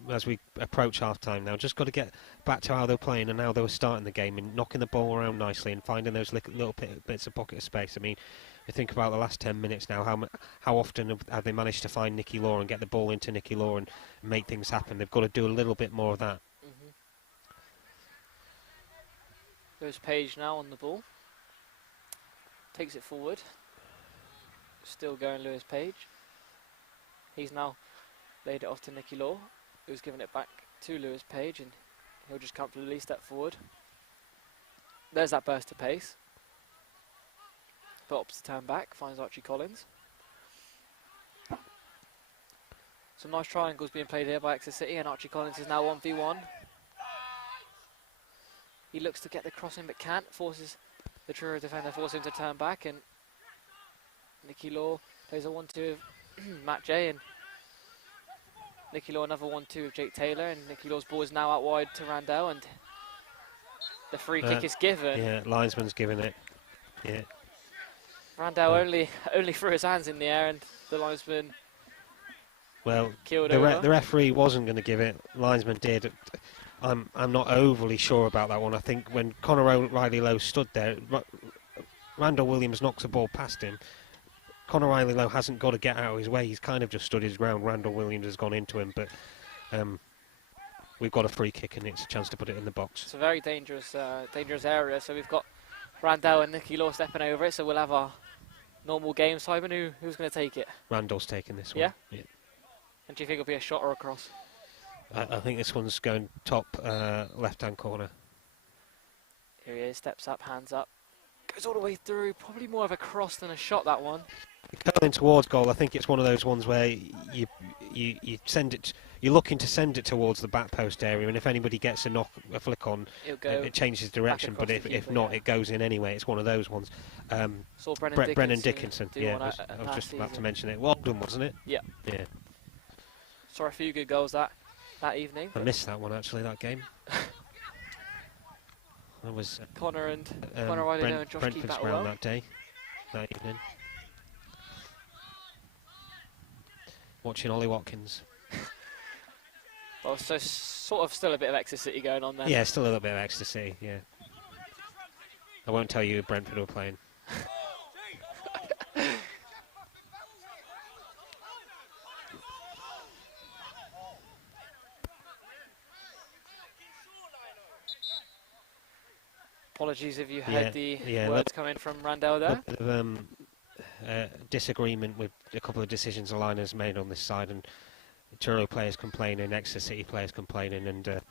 as we approach half-time now, just got to get back to how they were playing and how they were starting the game and knocking the ball around nicely and finding those little bits of pocket of space. I mean, you think about the last 10 minutes now, how often have they managed to find Nicky Law and get the ball into Nicky Law and make things happen? They've got to do a little bit more of that. There's Page now on the ball. Takes it forward. Still going Lewis Page. He's now laid it off to Nicky Law, who's given it back to Lewis Page, and he'll just comfortably step forward. There's that burst of pace. But opts to turn back, finds Archie Collins. Some nice triangles being played here by Exeter City, and Archie Collins is now 1v1. He looks to get the crossing but can't, forces the Truro defender, forces him to turn back, and Nicky Law plays a 1-2 with Matt J, and Nicky Law another 1-2 with Jake Taylor, and Nicky Law's ball is now out wide to Randell, and the free kick is given. Yeah, linesman's given it. Yeah. Randell only threw his hands in the air, and the linesman killed over. The referee wasn't going to give it. Linesman did. I'm not overly sure about that one. I think when Conor O'Reilly Lowe stood there, Randall Williams knocks the ball past him. Conor O'Reilly Lowe hasn't got to get out of his way. He's kind of just stood his ground. Randall Williams has gone into him, but we've got a free kick and it's a chance to put it in the box. It's a very dangerous area. So we've got Randall and Nicky Law stepping over it. So we'll have our normal game. Simon, who's going to take it? Randall's taking this one. Yeah. And do you think it'll be a shot or a cross? I think this one's going top left-hand corner. Here he is, steps up, hands up. Goes all the way through, probably more of a cross than a shot, that one. Going towards goal, I think it's one of those ones where you send it, you're looking to send it towards the back post area, and if anybody gets a flick on, it changes direction, but if not, it goes in anyway. It's one of those ones. Saw Brennan Dickinson, I was just about to mention it. Walden, wasn't it? Yeah. Saw a few good goals that evening. I missed that one, actually, that game. That was Conor Riley and Josh Brentford's battle round well. that evening. Watching Ollie Watkins. Well, so sort of still a bit of Exeter City going on there. Yeah, still a little bit of Exeter City, yeah. I won't tell you who Brentford were playing. Apologies if you heard the words coming from Randell there. A bit of disagreement with a couple of decisions the line has made on this side, and Truro players complaining, Exeter City players complaining, and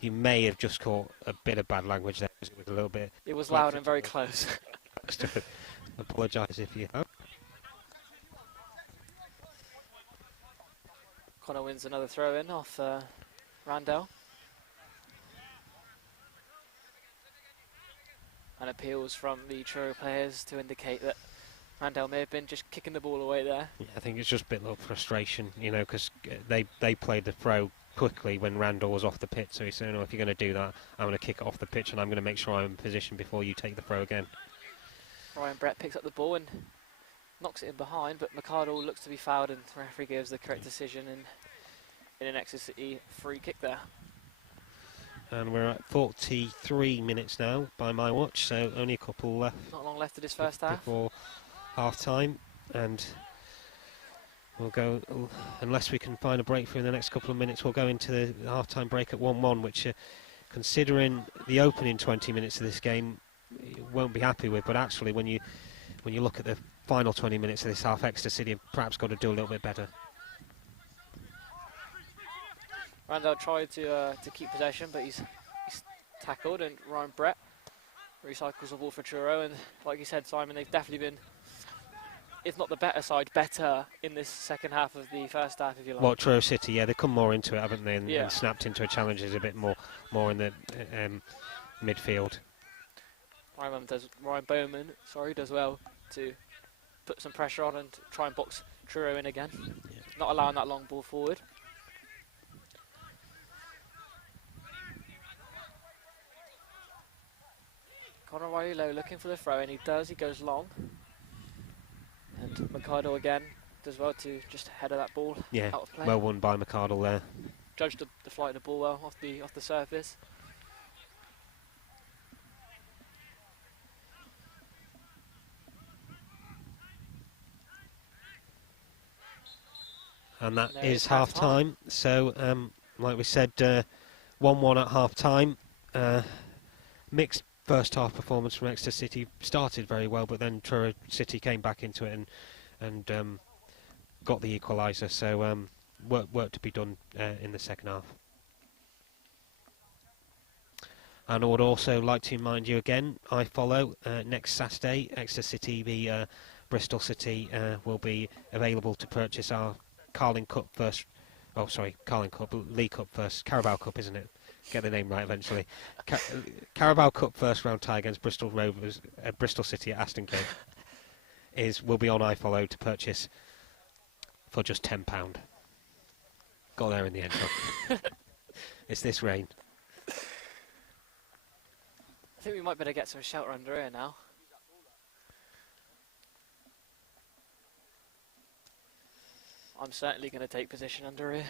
he may have just caught a bit of bad language there. It was a little bit. It was loud and very close. apologise if you have. Connor wins another throw in off Randall. And appeals from the Truro players to indicate that Randall may have been just kicking the ball away there. Yeah, I think it's just a bit of frustration, you know, because they played the throw quickly when Randall was off the pitch. So he said, if you're going to do that, I'm going to kick it off the pitch and I'm going to make sure I'm in position before you take the throw again. Ryan Brett picks up the ball and knocks it in behind, but McArdle looks to be fouled and the referee gives the correct decision in an Exeter City free kick there. And we're at 43 minutes now by my watch, so only a couple left. Not long left of this first half. Before half time, and we'll go, unless we can find a breakthrough in the next couple of minutes, we'll go into the half time break at 1-1, which considering the opening 20 minutes of this game, you won't be happy with, but actually when you look at the final 20 minutes of this half, Exeter City have perhaps got to do a little bit better. Randall tried to keep possession, but he's tackled, and Ryan Brett recycles the ball for Truro. And like you said, Simon, they've definitely been, if not the better side, better in this second half of the first half, if you like. Well, Truro City, yeah, they've come more into it, haven't they? And, yeah. and snapped into a challenge a bit more in the midfield. Ryan Bowman does well to put some pressure on and try and box Truro in again. Yeah. Not allowing that long ball forward. Conor Riley Lowe looking for the throw, and he does. He goes long. And McArdle again does well to just header that ball out of play. Well won by McArdle there. Judged the flight of the ball well off the surface. And that is half time. So, like we said, 1-1 at half time. Mixed first half performance from Exeter City. Started very well, but then Truro City came back into it and got the equaliser. So work to be done in the second half. And I would also like to remind you again, I follow next Saturday, Exeter City v Bristol City will be available to purchase our Carling Cup first. Oh, sorry, Carling Cup, League Cup first, Carabao Cup, isn't it? Get the name right eventually. Carabao Cup first round tie against Bristol Rovers, Bristol City at Aston Cape will be on iFollow to purchase for just £10. Got there in the end. It's this rain. I think we might better get some shelter under here now. I'm certainly going to take position under here.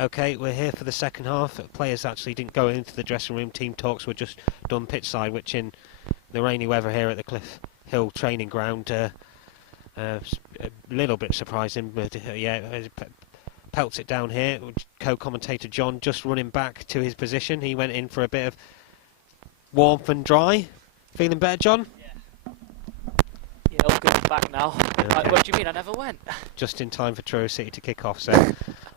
Okay, we're here for the second half. Players actually didn't go into the dressing room. Team talks were just done pitch side, which in the rainy weather here at the Cliff Hill training ground, a little bit surprising, but yeah, pelts it down here. Co-commentator John just running back to his position. He went in for a bit of warmth and dry. Feeling better, John? Yeah, all good. I'm back now. Okay. What do you mean? I never went. Just in time for Truro City to kick off. So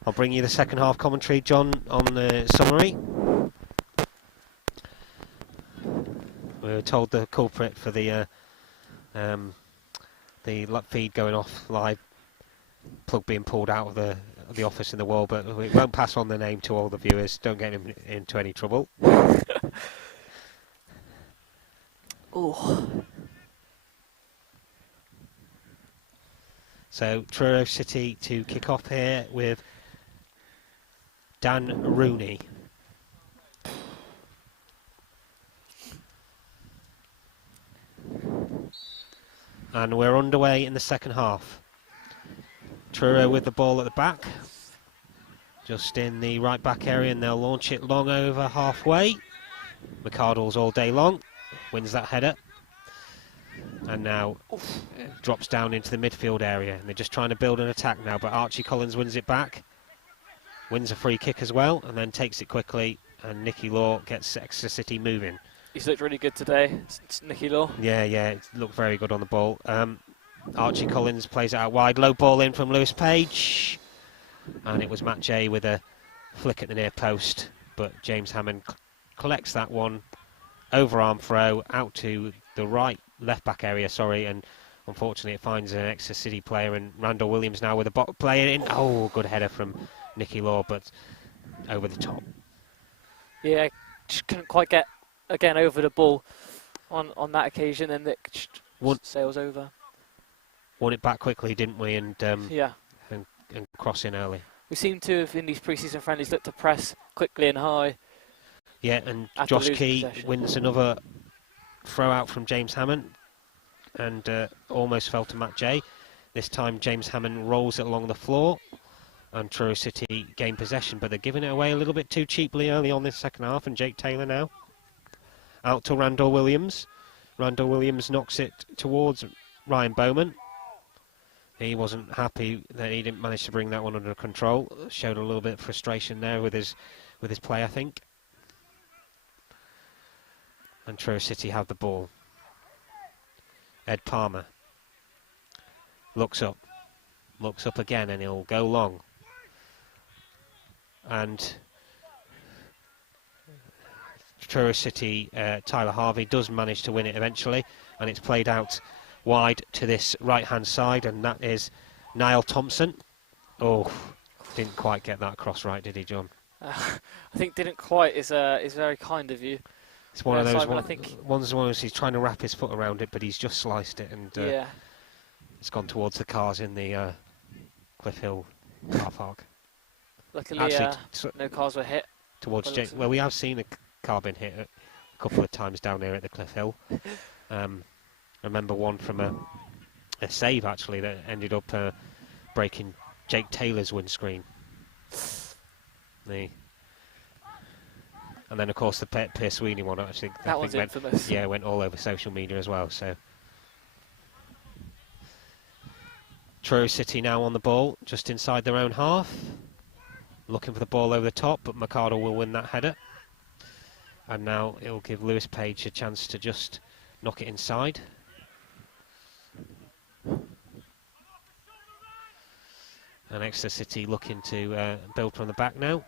I'll bring you the second half commentary, John, on the summary. We were told the culprit for the feed going off live, plug being pulled out of the office in the wall, but we won't pass on the name to all the viewers. Don't get him into any trouble. Oh. So Truro City to kick off here with Dan Rooney. And we're underway in the second half. Truro with the ball at the back, just in the right back area, and they'll launch it long over halfway. McArdle's all day long, wins that header. And now drops down into the midfield area, and they're just trying to build an attack now, but Archie Collins wins it back, wins a free kick as well, and then takes it quickly, and Nicky Law gets Exeter City moving. He's looked really good today, it's Nicky Law. Yeah, it looked very good on the ball. Archie Collins plays it out wide, low ball in from Lewis Page, and it was Matt J with a flick at the near post, but James Hammond collects that one, overarm throw out to the left back area, and unfortunately it finds an Exeter City player, and Randall Williams now with a play in. Oh, good header from Nicky Law, but over the top. Yeah, just couldn't quite get again over the ball on that occasion, and it just sails over. Won it back quickly, didn't we? And yeah, and cross in early. We seem to have in these pre-season friendlies looked to press quickly and high. Yeah, and Josh Key wins another throw out from James Hammond, and almost fell to Matt J. This time James Hammond rolls it along the floor, and Truro City gain possession, but they're giving it away a little bit too cheaply early on this second half, and Jake Taylor now out to Randall Williams. Randall Williams knocks it towards Ryan Bowman. He wasn't happy that he didn't manage to bring that one under control. Showed a little bit of frustration there with his play, I think. And Truro City have the ball. Ed Palmer looks up again, and he'll go long. And Truro City, Tyler Harvey does manage to win it eventually, and it's played out wide to this right-hand side, and that is Niall Thompson. Oh, didn't quite get that across right, did he, John? I think didn't quite is very kind of you. It's one of those Simon, ones he's trying to wrap his foot around it, but he's just sliced it, and yeah, it's gone towards the cars in the Cliff Hill car park. Luckily, actually, no cars were hit. Towards well, we have seen a car being hit a couple of times down here at the Cliff Hill. I remember one from a save actually that ended up breaking Jake Taylor's windscreen. And then of course the Pierce Sweeney one actually that one's infamous. Went all over social media as well. So Truro City now on the ball, just inside their own half, looking for the ball over the top, but McArdle will win that header. And now it will give Lewis Page a chance to just knock it inside. And Exeter City looking to build from the back now.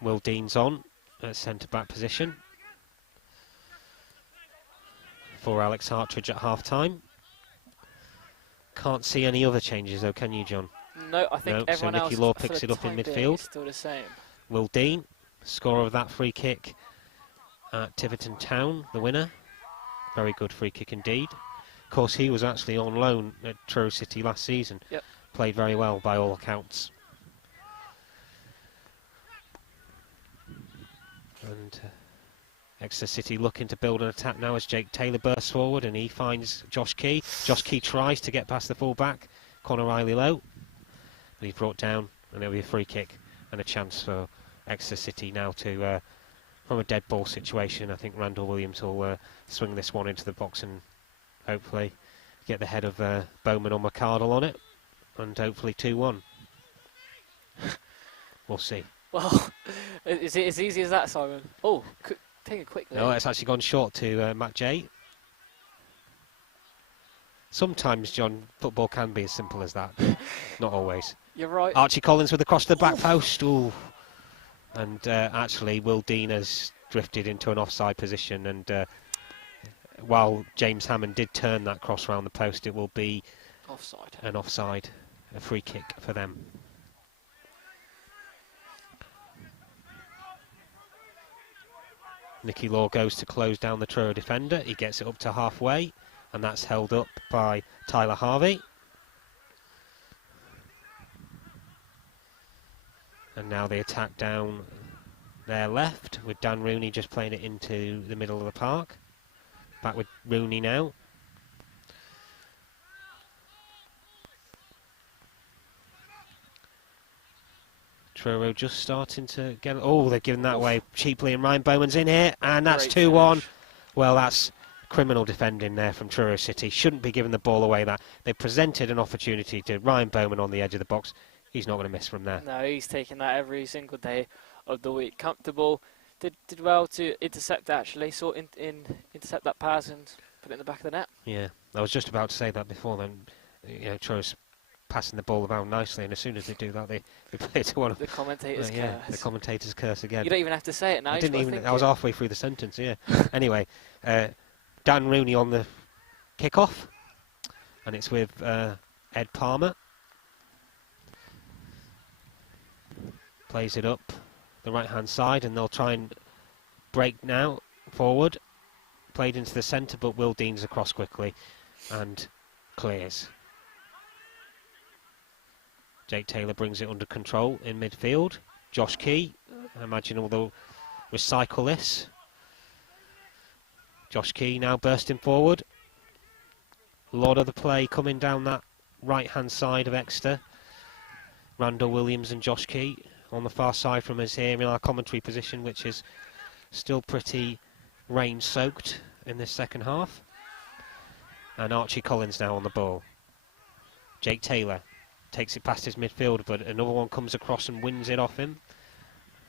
Will Dean's on at centre-back position for Alex Hartridge at half-time. Can't see any other changes though, can you, John? No, I think everyone so else Nicky Law picks it up in midfield. Still the same. Will Dean, scorer of that free kick at Tiverton Town, the winner. Very good free kick indeed. Of course, he was actually on loan at Truro City last season. Yep. Played very well by all accounts. And Exeter City looking to build an attack now as Jake Taylor bursts forward and he finds Josh Key. Josh Key tries to get past the full back. Conor Riley low. And he's brought down, and it'll be a free kick and a chance for Exeter City now to, from a dead ball situation, I think Randall Williams will swing this one into the box and hopefully get the head of Bowman or McArdle on it, and hopefully 2-1. We'll see. Well, is it as easy as that, Simon? Oh, take it quickly. No, it's actually gone short to Matt J. Sometimes, John, football can be as simple as that. Not always. You're right. Archie Collins with the cross to the back post. Ooh. And actually, Will Dean has drifted into an offside position. And while James Hammond did turn that cross round the post, it will be an offside, a free kick for them. Nicky Law goes to close down the Truro defender. He gets it up to halfway, and that's held up by Tyler Harvey. And now the attack down their left, with Dan Rooney just playing it into the middle of the park. Back with Rooney now. Truro just starting to get... Oh, they're giving that away cheaply, and Ryan Bowman's in here, and that's 2-1. Well, that's criminal defending there from Truro City. Shouldn't be giving the ball away. That they presented an opportunity to Ryan Bowman on the edge of the box. He's not going to miss from there. No, he's taking that every single day of the week. Comfortable. Did well to intercept, actually. Intercept that pass and put it in the back of the net. Yeah, I was just about to say that before then. You know, Truro's passing the ball around nicely, and as soon as they do that, they play it to one of the commentators' yeah, curse. the commentators' curse again. You don't even have to say it now. I was halfway through the sentence. Yeah. Anyway, Dan Rooney on the kick-off, and it's with Ed Palmer. Plays it up the right-hand side, and they'll try and break now forward. Played into the centre, but Will Dean's across quickly and clears. Jake Taylor brings it under control in midfield. Josh Key, I imagine they'll recycle this. Josh Key now bursting forward. A lot of the play coming down that right-hand side of Exeter. Randall Williams and Josh Key on the far side from us here in our commentary position, which is still pretty rain-soaked in this second half. And Archie Collins now on the ball. Jake Taylor takes it past his midfield, but another one comes across and wins it off him.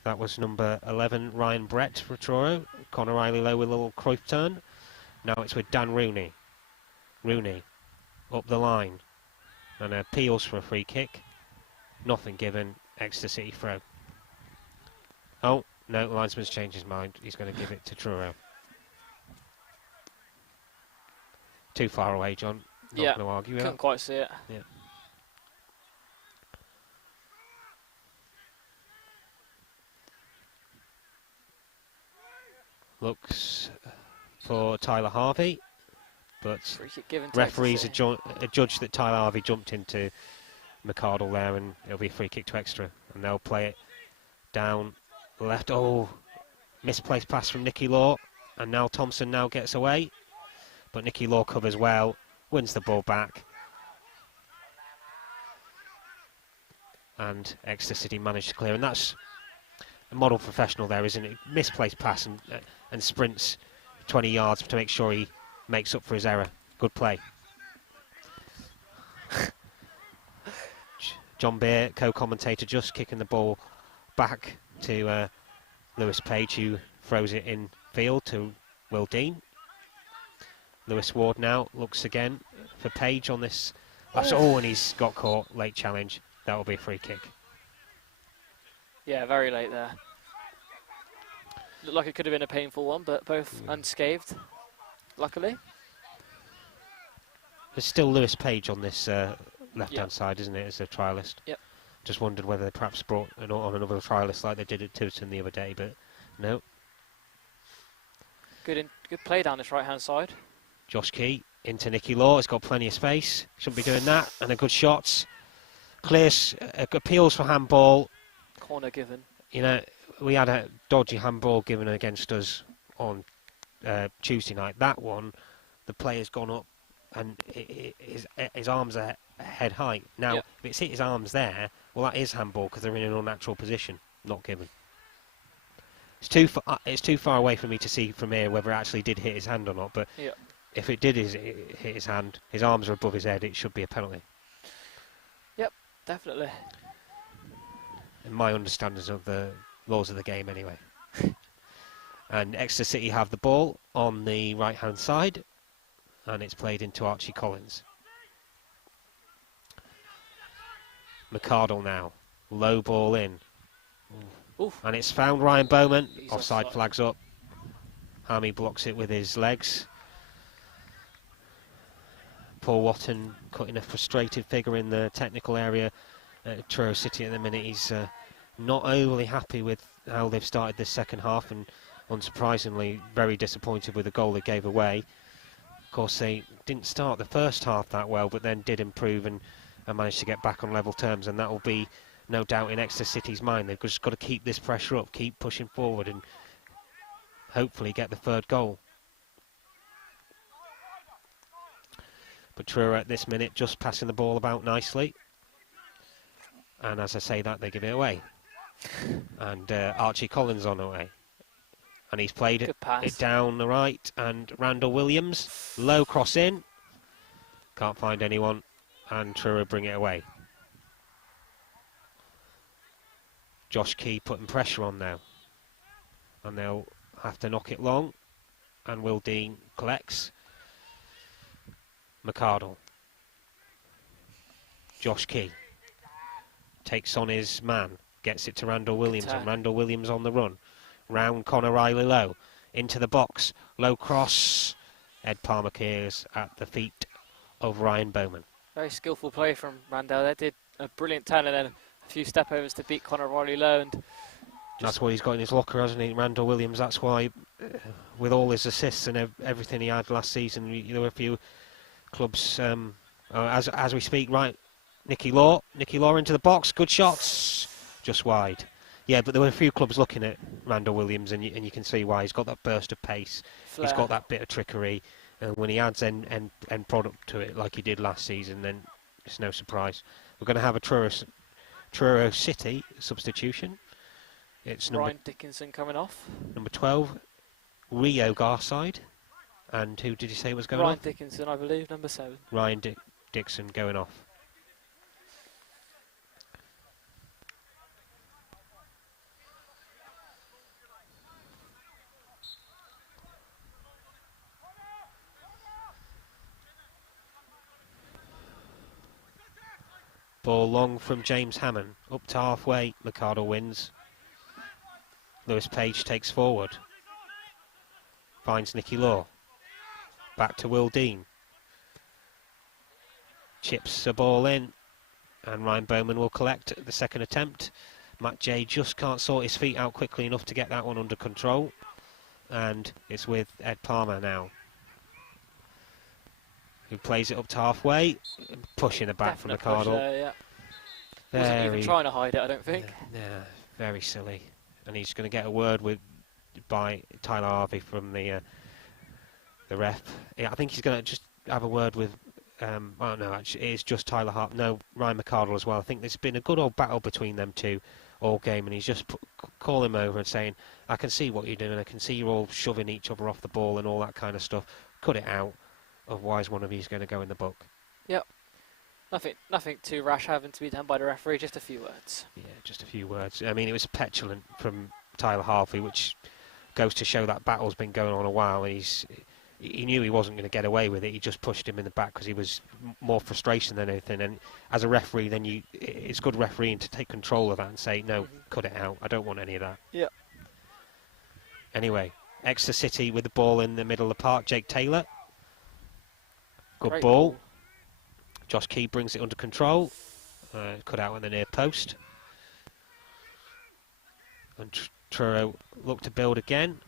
That was number 11, Ryan Brett for Truro. Conor Riley low with a little Cruyff turn. Now it's with Dan Rooney. Rooney up the line and appeals for a free kick. Nothing given. Exeter City throw. Oh, no, the linesman's changed his mind. He's going to give it to Truro. Too far away, John. Not going to argue with that. Couldn't quite see it. Yeah. Looks for Tyler Harvey, but referees adjudged that Tyler Harvey jumped into McArdle there, and it'll be a free kick to Exeter, and they'll play it down left. Oh, misplaced pass from Nicky Law, and now Thompson now gets away, but Nicky Law covers well, wins the ball back, and Exeter City managed to clear, and that's a model professional there, isn't it? Misplaced pass and sprints 20 yards to make sure he makes up for his error. Good play. John Beer, co-commentator, just kicking the ball back to Lewis Page, who throws it in field to Will Dean. Lewis Ward now looks again for Page on this. Oh, and he's got caught. Late challenge. That will be a free kick. Yeah, very late there. Looked like it could have been a painful one, but both unscathed, luckily. There's still Lewis Page on this left-hand side, isn't it, as a trialist? Yep. Just wondered whether they perhaps brought on another trialist like they did at Tiverton the other day, but no. Good play down this right-hand side. Josh Key into Nicky Law. He's got plenty of space. Shouldn't be doing that. And a good shot. Clears, appeals for handball. Corner given. You know, we had a dodgy handball given against us on Tuesday night. That one, the player's gone up and his arms are head height. Now, Yep. if it's hit his arms there, well, that is handball because they're in an unnatural position. Not given. It's too far away for me to see from here whether it actually did hit his hand or not. But Yep. if it did hit his hand, his arms are above his head. It should be a penalty. Yep, definitely. In my understanding of the laws of the game, anyway. And Exeter City have the ball on the right-hand side, and it's played into Archie Collins. McArdle now, low ball in. Oof. And it's found Ryan Bowman. He's Offside offside. flags up. Hammy blocks it with his legs. Paul Watton cutting a frustrated figure in the technical area at Truro City at the minute. He's not overly happy with how they've started this second half, and unsurprisingly very disappointed with the goal they gave away. Of course, they didn't start the first half that well, but then did improve and managed to get back on level terms, and that will be no doubt in Exeter City's mind. They've just got to keep this pressure up, keep pushing forward, and hopefully get the third goal. But Truro at this minute just passing the ball about nicely, and as I say that, they give it away. And Archie Collins on the way, and he's played it down the right, and Randall Williams, low cross in, can't find anyone, and Truro bring it away. Josh Key putting pressure on now, and they'll have to knock it long, and Will Dean collects. McArdle, Josh Key takes on his man, gets it to Randall Williams, and Randall Williams on the run, round Connor Riley low, into the box, low cross, Ed Palmer clears at the feet of Ryan Bowman. Very skillful play from Randall. They did a brilliant turn and then a few step overs to beat Connor Riley low, and that's what he's got in his locker, hasn't he, Randall Williams? That's why, with all his assists and everything he had last season, there were a few clubs, as we speak, right, Nicky Law into the box, good shots, just wide. Yeah, but there were a few clubs looking at Randall Williams, and you can see why. He's got that burst of pace, flair. He's got that bit of trickery, and when he adds end product to it like he did last season, then it's no surprise. We're going to have a Truro City substitution. It's Ryan Dickinson coming off. Number 12, Rio Garside. And who did you say was going off? Ryan Dickinson, I believe, number 7. Ryan Dixon going off. Ball long from James Hammond. Up to halfway, McArdle wins. Lewis Page takes forward. Finds Nicky Law. Back to Will Dean. Chips the ball in, and Ryan Bowman will collect the second attempt. Matt J just can't sort his feet out quickly enough to get that one under control, and it's with Ed Palmer now, who plays it up to halfway, pushing it back from McArdle. Yeah. Wasn't even trying to hide it, I don't think. Yeah, very silly. And he's going to get a word by Tyler Harvey from the ref. Yeah, I think he's going to just have a word with, well, no, actually, it is just Tyler Harvey. No, Ryan McArdle as well. I think there's been a good old battle between them two all game, and he's just calling him over and saying, I can see what you're doing, I can see you're all shoving each other off the ball and all that kind of stuff. Cut it out, otherwise one of you is going to go in the book. Yep. Nothing too rash having to be done by the referee, just a few words. Yeah, just a few words. I mean, it was petulant from Tyler Harvey, which goes to show that battle's been going on a while, and he knew he wasn't going to get away with it. He just pushed him in the back because he was more frustration than anything. And as a referee, then it's good refereeing to take control of that and say, no, cut it out. I don't want any of that. Yeah. Anyway, Exeter City with the ball in the middle of the park. Jake Taylor. Good Great ball. Josh Key brings it under control. Cut out on the near post. And Truro look to build again.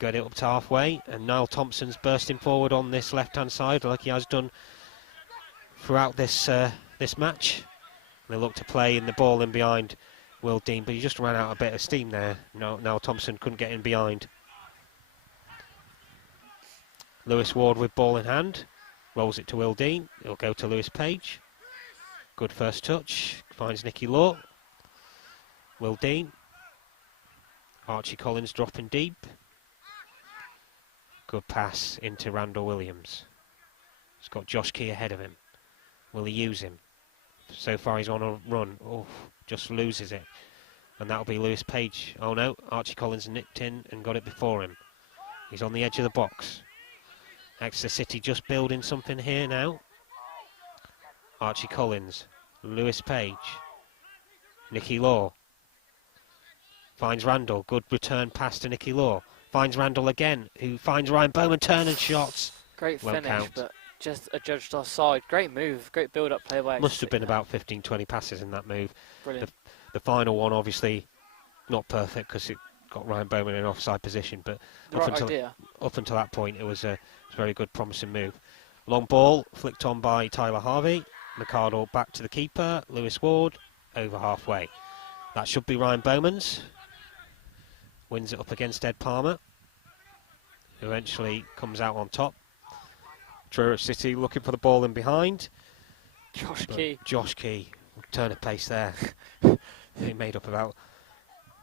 Got it up to halfway, and Niall Thompson's bursting forward on this left-hand side like he has done throughout this this match. And they look to play in the ball in behind Will Dean, but he just ran out a bit of steam there. Niall Thompson couldn't get in behind. Lewis Ward with ball in hand, rolls it to Will Dean. It'll go to Lewis Page. Good first touch. Finds Nicky Law. Will Dean. Archie Collins dropping deep. Good pass into Randall Williams. He's got Josh Key ahead of him. Will he use him? So far he's on a run. Oh, just loses it. And that'll be Lewis Page. Oh no, Archie Collins nipped in and got it before him. He's on the edge of the box. Exeter City just building something here now. Archie Collins, Lewis Page, Nicky Law. Finds Randall, good return pass to Nicky Law. Finds Randall again, who finds Ryan Bowman, turn and shots. Great Won't finish, count. but just adjudged offside. Great move, great build-up play by Must have been Exeter. about 15-20 passes in that move. Brilliant. The final one obviously not perfect because it got Ryan Bowman in offside position, but The right idea. up until that point it was a very good promising move. Long ball flicked on by Tyler Harvey. McArdle back to the keeper, Lewis Ward over halfway. That should be Ryan Bowman's. Wins it up against Ed Palmer, who eventually comes out on top. Truro City looking for the ball in behind. Josh Key. Josh Key, turn of pace there. He made up about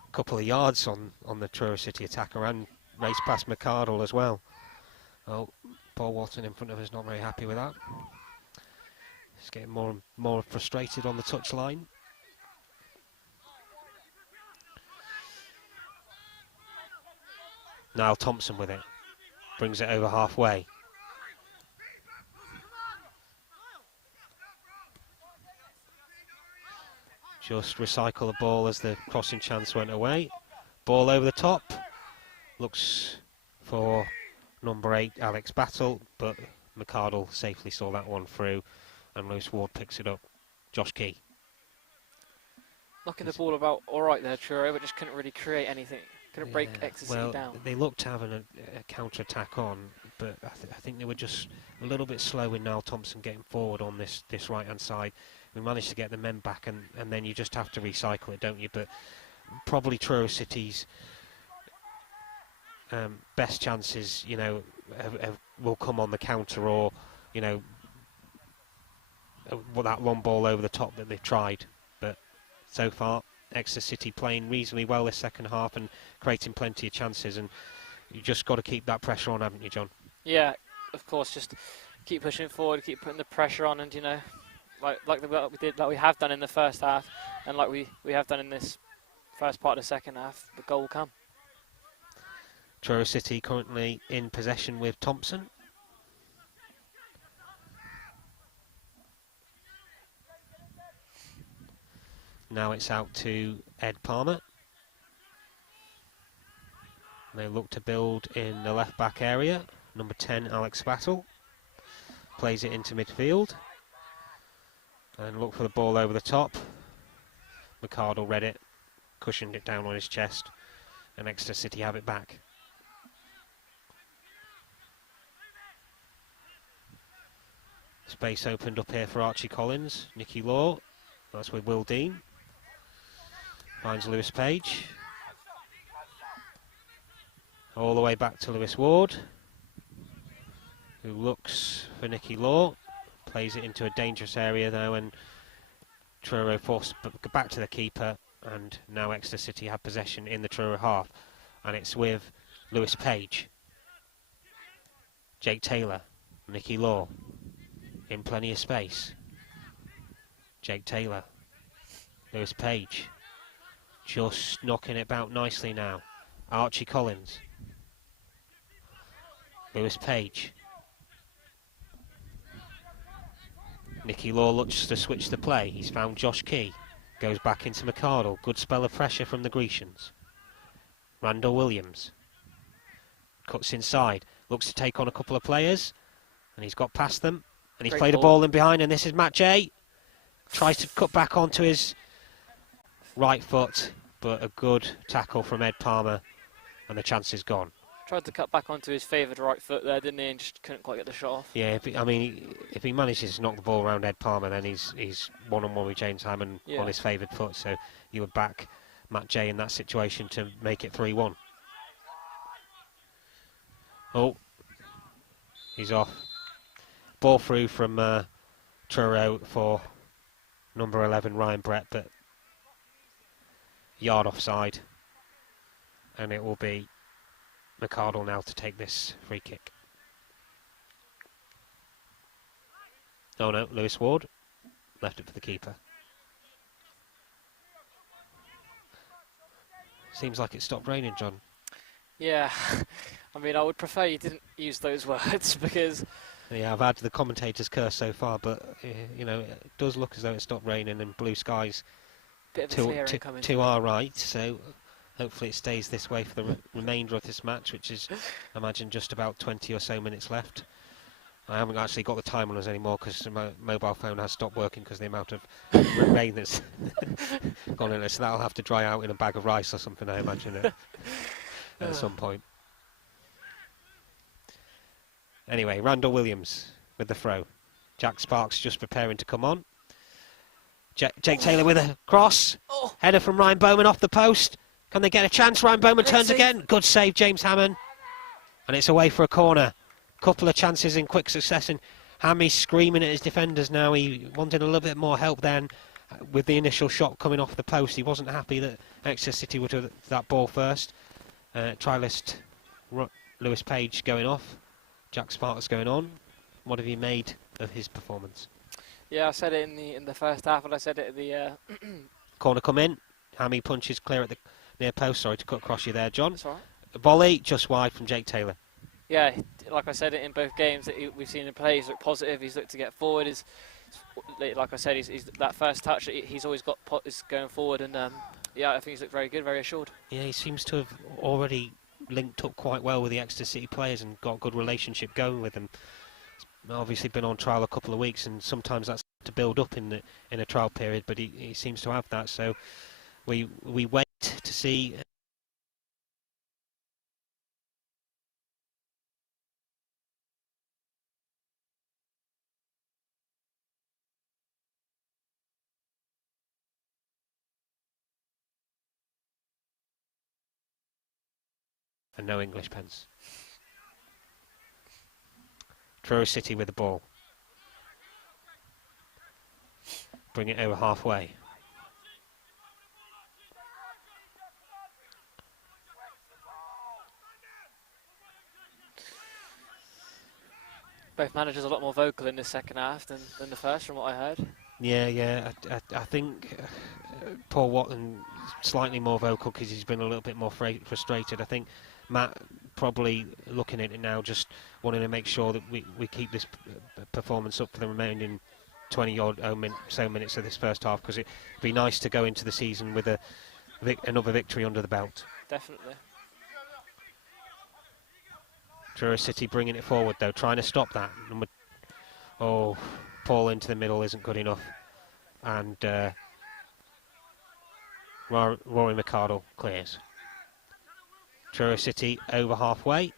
a couple of yards on the Truro City attacker and raced past McArdle as well. Oh, Paul Walton in front of us not very happy with that. He's getting more and more frustrated on the touchline. Niall Thompson with it. Brings it over halfway. Just recycle the ball as the crossing chance went away. Ball over the top. Looks for number 8, Alex Battle, but McArdle safely saw that one through, and Lewis Ward picks it up. Josh Key. Knocking the ball about all right there, Truro, but just couldn't really create anything. Couldn't break Exeter City down. They looked to having a counter-attack on, but I think they were just a little bit slow in Niall Thompson getting forward on this right-hand side. We managed to get the men back, and then you just have to recycle it, don't you? But probably Truro City's best chances, you know, will come on the counter, or, you know, that long ball over the top that they've tried. But so far, Exeter City playing reasonably well this second half and creating plenty of chances, and you just got to keep that pressure on, haven't you, John? Yeah, of course, just keep pushing forward, keep putting the pressure on, and, you know, like we have done in the first half, and like we have done in this first part of the second half, the goal will come. Truro City currently in possession with Thompson. Now it's out to Ed Palmer. They look to build in the left back area. Number 10, Alex Battle, plays it into midfield and look for the ball over the top. McArdle read it, cushioned it down on his chest, and Exeter City have it back. Space opened up here for Archie Collins. Nicky Law, that's with Will Dean. Finds Lewis Page. All the way back to Lewis Ward, who looks for Nicky Law. Plays it into a dangerous area though, and Truro forced back to the keeper, and now Exeter City have possession in the Truro half, and it's with Lewis Page, Jake Taylor, Nicky Law, in plenty of space. Jake Taylor, Lewis Page, just knocking it about nicely now. Archie Collins, Lewis Page. Nicky Law looks to switch the play. He's found Josh Key. Goes back into McArdle. Good spell of pressure from the Grecians. Randall Williams. Cuts inside. Looks to take on a couple of players. And he's got past them. And he's played a ball in behind. And this is Matt J. Tries to cut back onto his right foot. But a good tackle from Ed Palmer. And the chance is gone. Tried to cut back onto his favoured right foot there, didn't he, and just couldn't quite get the shot off. Yeah, if he manages to knock the ball around Ed Palmer, then he's one-on-one with James Hammond on his favoured foot. So you would back Matt J in that situation to make it 3-1. Oh, he's off. Ball through from Truro for number 11 Ryan Brett, but yard offside, and it will be McArdle now to take this free kick. Oh no, Lewis Ward left it for the keeper. Seems like it stopped raining, John. Yeah, I mean, I would prefer you didn't use those words because... Yeah, I've had the commentator's curse so far, but you know, it does look as though it stopped raining and blue skies Bit of a clearing coming to our right, so hopefully it stays this way for the remainder of this match, which is, I imagine, just about 20 or so minutes left. I haven't actually got the time on us anymore because my mobile phone has stopped working because the amount of rain that's gone in it, so that'll have to dry out in a bag of rice or something, I imagine, at some point. Anyway, Randall Williams with the throw. Jack Sparks just preparing to come on. Jake Taylor with a cross. Header from Ryan Bowman off the post. Can they get a chance? Ryan Bowman turns again. Good save, James Hammond. And it's away for a corner. Couple of chances in quick succession. Hammy screaming at his defenders now. He wanted a little bit more help then with the initial shot coming off the post. He wasn't happy that Exeter City would have that ball first. Trialist Lewis Page going off. Jack Sparks going on. What have you made of his performance? Yeah, I said it in the first half, and I said it at the corner come in. Hammy punches clear at the near post. Sorry to cut across you there, John. That's all right. A volley just wide from Jake Taylor. Yeah, like I said it in both games that we've seen him play. He's looked positive. He's looked to get forward. Like I said, he's that first touch. He's always got is going forward, and yeah, I think he's looked very good, very assured. Yeah, he seems to have already linked up quite well with the Exeter City players and got a good relationship going with them. He's obviously been on trial a couple of weeks, and sometimes that's to build up in a trial period, but he seems to have that. So we wait to see. And no English pence. Truro City with the ball. Bring it over halfway. Both managers are a lot more vocal in the second half than the first, from what I heard. Yeah. I think Paul Watton slightly more vocal because he's been a little bit more frustrated. I think Matt probably looking at it now, just wanting to make sure that we keep this performance up for the remaining 20 odd so minutes of this first half, because it'd be nice to go into the season with another victory under the belt. Definitely. Truro City bringing it forward though, trying to stop that. Paul into the middle isn't good enough, and Rory McArdle clears. Truro City over halfway,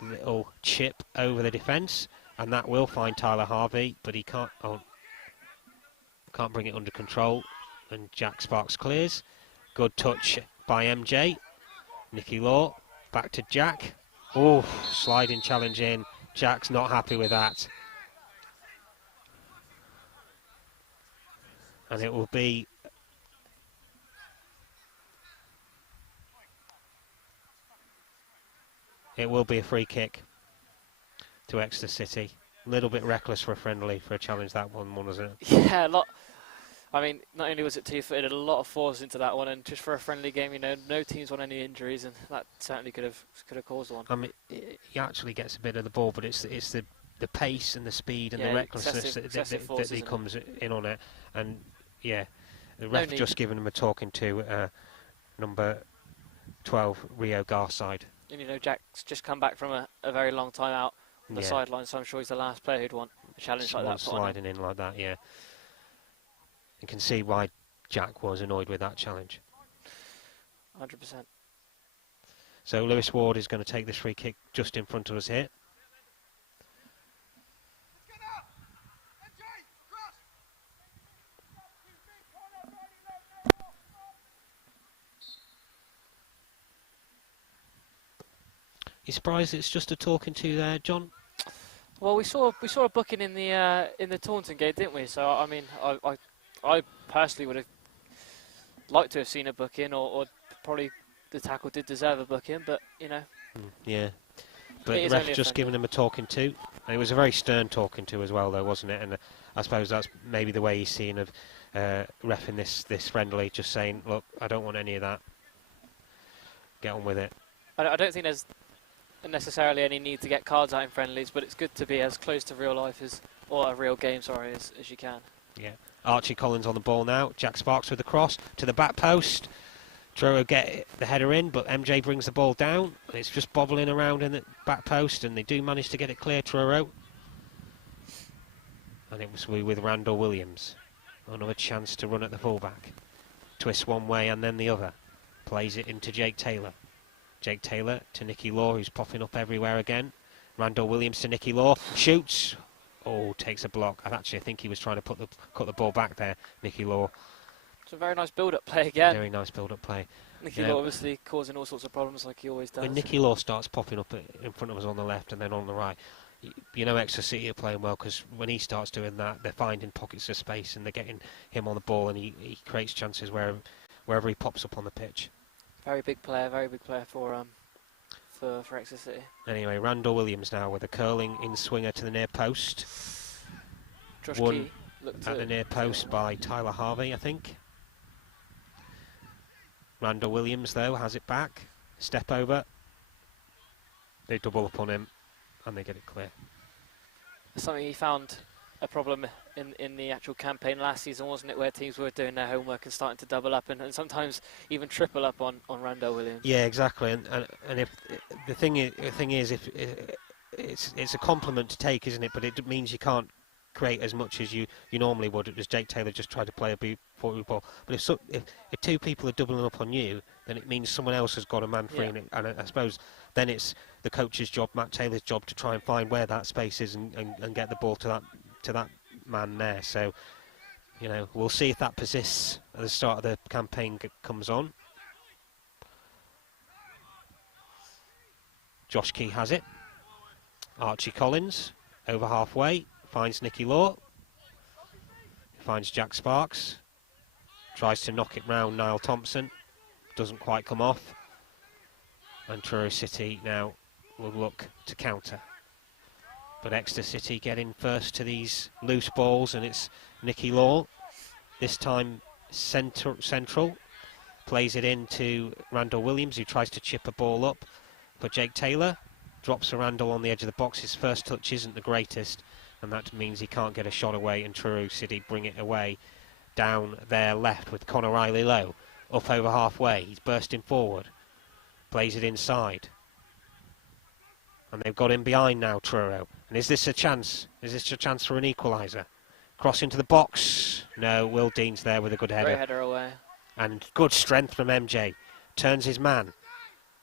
little chip over the defence, and that will find Tyler Harvey, but he can't bring it under control, and Jack Sparks clears. Good touch by MJ. Nicky Law, back to Jack. Oh, sliding challenge in. Jack's not happy with that. And it will be a free kick to Exeter City. A little bit reckless for a friendly, for a challenge, that one, wasn't it? Yeah, a lot. I mean, not only was it two-footed, a lot of force into that one, and just for a friendly game, no teams want any injuries, and that certainly could have caused one. I mean, he actually gets a bit of the ball, but it's the pace and the speed and the recklessness that he comes in on it, and yeah, the ref just giving him a talking to, number 12 Rio Garside. And Jack's just come back from a very long time out on the sideline, so I'm sure he's the last player who'd want a challenge like that. Sliding in like that, yeah. You can see why Jack was annoyed with that challenge. 100%. So Lewis Ward is going to take this free kick just in front of us here. You surprised it's just a talking to there, John? Well, we saw a booking in the Taunton game, didn't we? So I mean, I I personally would have liked to have seen a booking, or probably the tackle did deserve a booking, but, you know. Yeah. But It the is ref only a just friendly. giving him a talking to. And it was a very stern talking to as well, though, wasn't it? And I suppose that's maybe the way he's seen of reffing this friendly, just saying, look, I don't want any of that. Get on with it. I don't think there's necessarily any need to get cards out in friendlies, but it's good to be as close to real life or a real game, sorry, as you can. Yeah. Archie Collins on the ball now. Jack Sparks with the cross to the back post. Truro get the header in, but MJ brings the ball down. It's just bobbling around in the back post, and they do manage to get it clear, Truro. And it was with Randall Williams. Another chance to run at the fullback. Twists one way and then the other. Plays it into Jake Taylor. Jake Taylor to Nicky Law, who's popping up everywhere again. Randall Williams to Nicky Law. Shoots. Oh, takes a block. I think he was trying to cut the ball back there, Nicky Law. It's a very nice build-up play again. Very nice build-up play. Nicky Law obviously causing all sorts of problems like he always does. When Nicky Law starts popping up in front of us on the left and then on the right, you know Exeter City are playing well, because when he starts doing that, they're finding pockets of space and they're getting him on the ball, and he creates chances wherever he pops up on the pitch. Very big player for Exeter City. Anyway, Randall Williams now with a curling in swinger to the near post. Josh Won Key looked at the near post by Tyler Harvey, I think. Randall Williams, though, has it back. Step over. They double up on him, and they get it clear. Something he found a problem in the actual campaign last season, wasn't it, where teams were doing their homework and starting to double up and sometimes even triple up on Randall Williams. Yeah, exactly. And if the thing is, if it's a compliment to take, isn't it? But it means you can't create as much as you normally would. As Jake Taylor just tried to play a forward ball. But if two people are doubling up on you, then it means someone else has got a man free, Yeah. and I suppose then it's the coach's job, Matt Taylor's job, to try and find where that space is and get the ball to that man there. So, you know, we'll see if that persists at the start of the campaign comes on. Josh Key has it. Archie Collins over halfway finds Nicky Law. Finds Jack Sparks. Tries to knock it round Niall Thompson. Doesn't quite come off. And Truro City now will look to counter. But Exeter City get in first to these loose balls, and it's Nicky Law. This time central. Plays it into Randall Williams, who tries to chip a ball up. But Jake Taylor drops a Randall on the edge of the box. His first touch isn't the greatest, and that means he can't get a shot away, and Truro City bring it away down their left with Conor Riley low. Up over halfway, he's bursting forward. Plays it inside. And they've got him behind now, Truro. And is this a chance? Is this a chance for an equaliser? Cross into the box. No, Will Dean's there with a good header. Great header away. And good strength from MJ. Turns his man.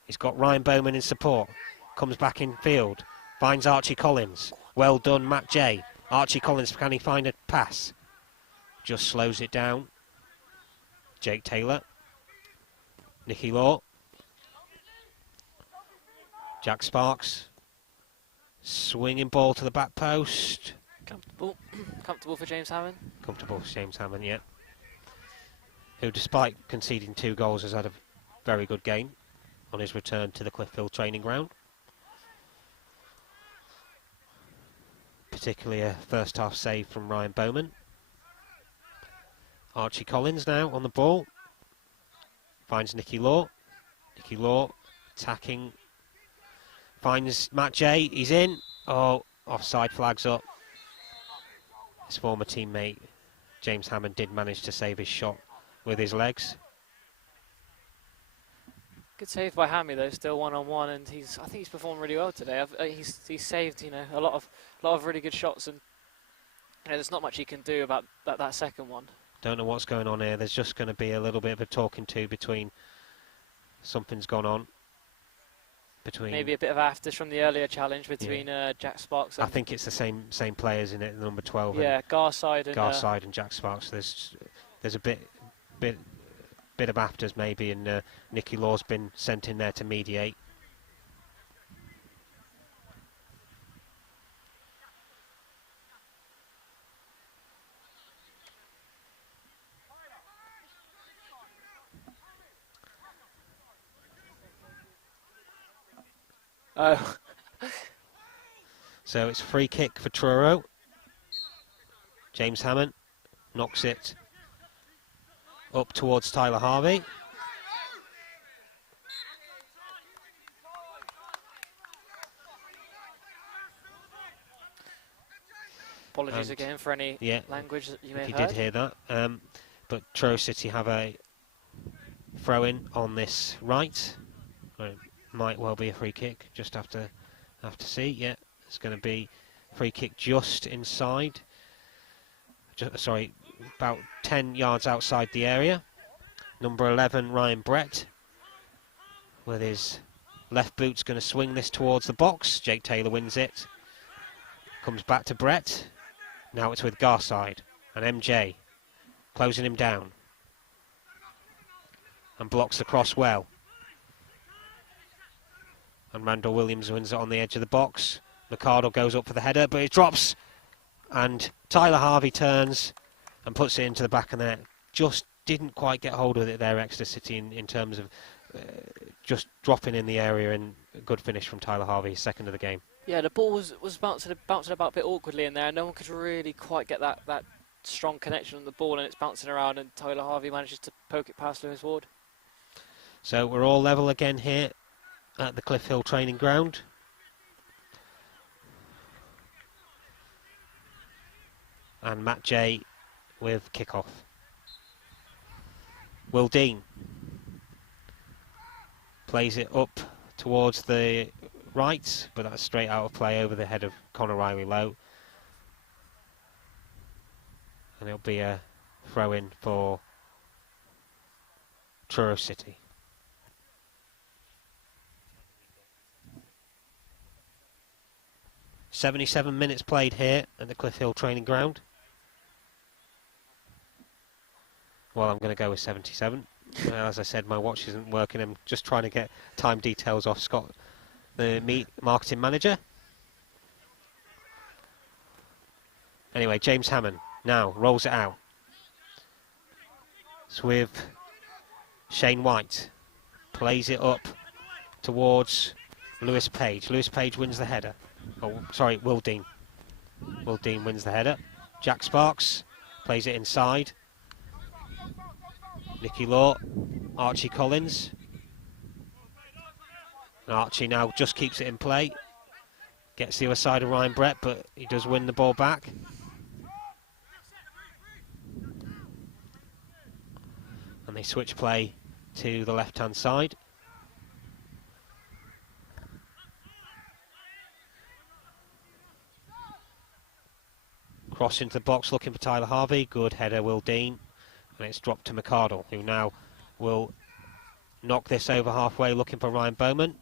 He's got Ryan Bowman in support. Comes back in field. Finds Archie Collins. Well done, Matt J. Archie Collins, can he find a pass? Just slows it down. Jake Taylor. Nicky Law. Jack Sparks. Swinging ball to the back post. Comfortable for James Hammond. Comfortable for James Hammond, yeah. Who, despite conceding 2 goals, has had a very good game on his return to the Clifffield training ground. Particularly a first half save from Ryan Bowman. Archie Collins now on the ball. Finds Nicky Law. Nicky Law attacking. Finds Matt J. He's in. Oh, offside flags up. His former teammate James Hammond did manage to save his shot with his legs. Good save by Hammy though, still 1-on-1, and I think he's performed really well today. He's saved, you know, a lot of really good shots, and you know, there's not much he can do about that second one. Don't know what's going on here. There's just going to be a little bit of a talking to between. Something's gone on between. Maybe a bit of afters from the earlier challenge between Jack Sparks. I think it's the same players in it, number 12. Yeah, Garside and Jack Sparks. There's a bit of afters maybe, and Nicky Law's been sent in there to mediate. Oh, So it's free kick for Truro. James Hammond knocks it up towards Tyler Harvey. apologies And again for any yeah, language that you may if have you heard. did hear that. But Truro City have a throw-in on this right. It might well be a free kick. Just have to see. Yeah, it's going to be free kick just inside. Sorry, about 10 yards outside the area. Number 11, Ryan Brett, with his left boot's going to swing this towards the box. Jake Taylor wins it. Comes back to Brett. Now it's with Garside and MJ closing him down. And blocks the cross well. And Randall Williams wins it on the edge of the box. McArdle goes up for the header, but it drops. And Tyler Harvey turns and puts it into the back of the net. Just didn't quite get hold of it there, Exeter City, in terms of just dropping in the area, and a good finish from Tyler Harvey, second of the game. Yeah, the ball was bouncing about a bit awkwardly in there. No one could really quite get that strong connection on the ball, and it's bouncing around, and Tyler Harvey manages to poke it past Lewis Ward. So we're all level again here at the Cliff Hill training ground. And Matt J with kickoff. Will Dean plays it up towards the right, but that's straight out of play over the head of Conor Riley Lowe. And it'll be a throw-in for Truro City. "77 minutes played here at the Cliff Hill training ground." Well, I'm going to go with 77. As I said, my watch isn't working. I'm just trying to get time details off Scott, the marketing manager. Anyway, James Hammond now rolls it out. It's with Shane White. Plays it up towards Lewis Page. Lewis Page wins the header. Oh, sorry, Will Dean. Will Dean wins the header. Jack Sparks plays it inside. Nicky Law, Archie Collins. And Archie now just keeps it in play. Gets the other side of Ryan Brett, but he does win the ball back. And they switch play to the left-hand side. Cross into the box, looking for Tyler Harvey. Good header, Will Dean. And it's dropped to McArdle, who now will knock this over halfway, looking for Ryan Bowman.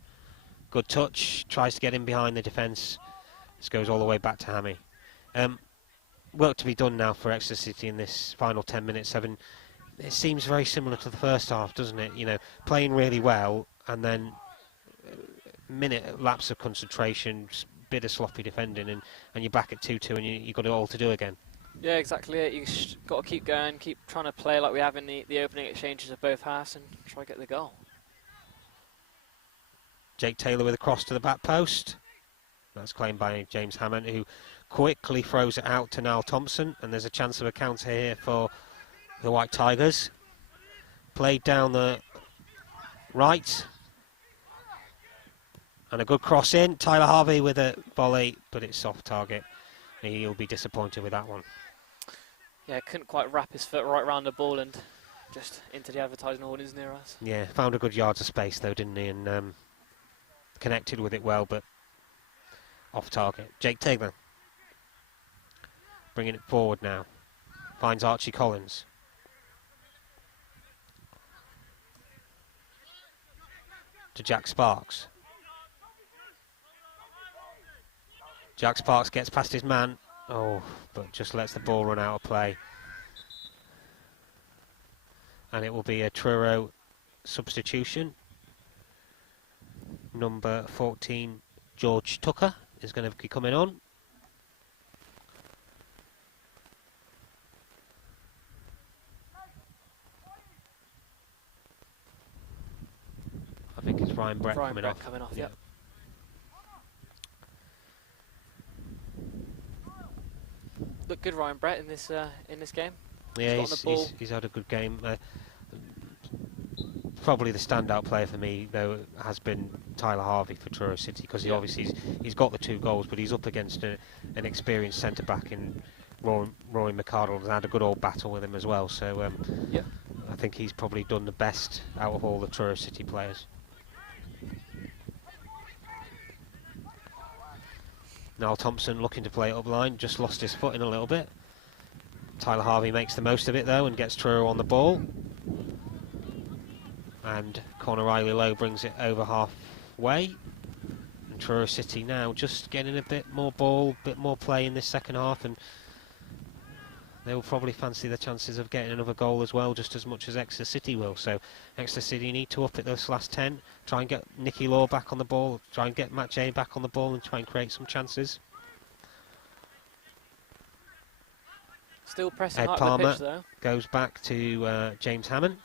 Good touch, tries to get in behind the defence. This goes all the way back to Hammy. Work to be done now for Exeter City in this final 10 minutes. It seems very similar to the first half, doesn't it? You know, playing really well, and then minute lapse of concentration, bit of sloppy defending, and you're back at 2-2, and you've got it all to do again. Yeah, exactly it. You've got to keep going, keep trying to play like we have in the opening exchanges of both halves, and try to get the goal. Jake Taylor with a cross to the back post. That's claimed by James Hammond, who quickly throws it out to Niall Thompson, and there's a chance of a counter here for the White Tigers. Played down the right. And a good cross in. Tyler Harvey with a volley, but it's soft target. He'll be disappointed with that one. Yeah, couldn't quite wrap his foot right round the ball and just into the advertising audience near us. Yeah, found a good yards of space though, didn't he? And connected with it well, but off target. Jake Taylor bringing it forward now. Finds Archie Collins. To Jack Sparks. Jack Sparks gets past his man. Oh, but just lets the ball run out of play. And it will be a Truro substitution. Number 14, George Tucker, is going to be coming on. I think it's Ryan Brett coming off. Coming off, Yeah. yep. looked good, Ryan Brett, in this game. Yeah, He's got on the ball. he's had a good game. Probably the standout player for me, though, has been Tyler Harvey for Truro City, because he obviously he's got the 2 goals, but he's up against an experienced centre back in Rory McArdle, and had a good old battle with him as well. So I think he's probably done the best out of all the Truro City players. Niall Thompson looking to play it up line, just lost his foot in a little bit. Tyler Harvey makes the most of it though and gets Truro on the ball. And Conor Riley Lowe brings it over halfway. And Truro City now just getting a bit more ball, a bit more play in this second half, and they will probably fancy the chances of getting another goal as well, just as much as Exeter City will. So Exeter City need to up it this last 10, try and get Nicky Law back on the ball, try and get Matt Jay back on the ball and try and create some chances. Still pressing Ed hard Palmer the pitch though. goes back to James Hammond.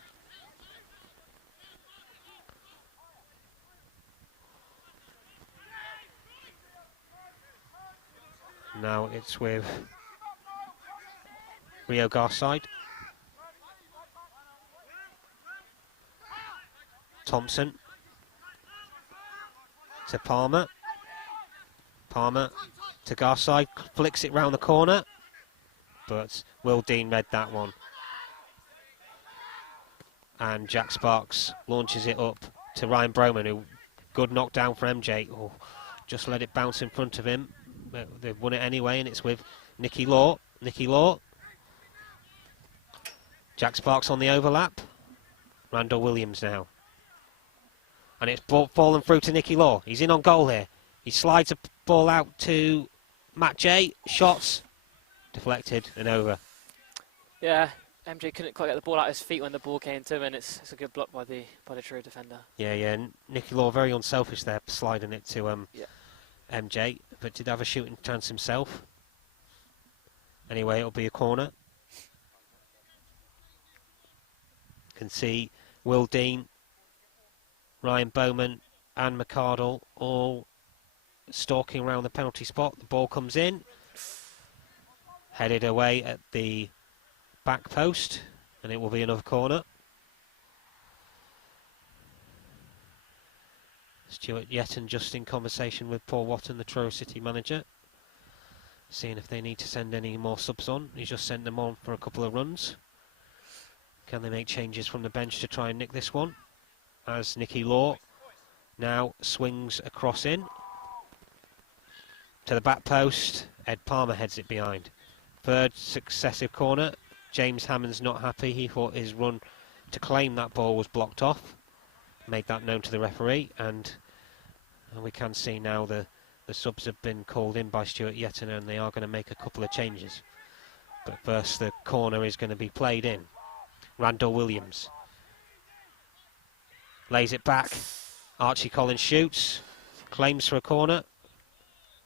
Now it's with Rio Garside. Thompson to Palmer. Palmer to Garside, flicks it round the corner, but Will Dean read that one. And Jack Sparks launches it up to Ryan Broman, who good knockdown for MJ. Oh, just let it bounce in front of him. They've won it anyway, and it's with Nicky Law. Nicky Law. Jack Sparks on the overlap. Randall Williams now. And it's fallen through to Nicky Law. He's in on goal here. He slides a ball out to Matt Jay. Shots. Deflected and over. Yeah, MJ couldn't quite get the ball out of his feet when the ball came to him, and it's a good block by the Truro defender. Yeah. Nicky Law very unselfish there, sliding it to MJ, but did have a shooting chance himself. Anyway, it'll be a corner. Can see Will Dean, Ryan Bowman and McArdle all stalking around the penalty spot. The ball comes in, headed away at the back post, and it will be another corner. Stuart Yetton just in conversation with Paul Watton, the Truro City manager, seeing if they need to send any more subs on. He's just sent them on for a couple of runs. Can they make changes from the bench to try and nick this one? As Nicky Law now swings across in to the back post. Ed Palmer heads it behind. Third successive corner. James Hammond's not happy. He thought his run to claim that ball was blocked off. Made that known to the referee, and we can see now the subs have been called in by Stuart Yetton, and they are going to make a couple of changes. But first the corner is going to be played in. Randall Williams lays it back. Archie Collins shoots, claims for a corner.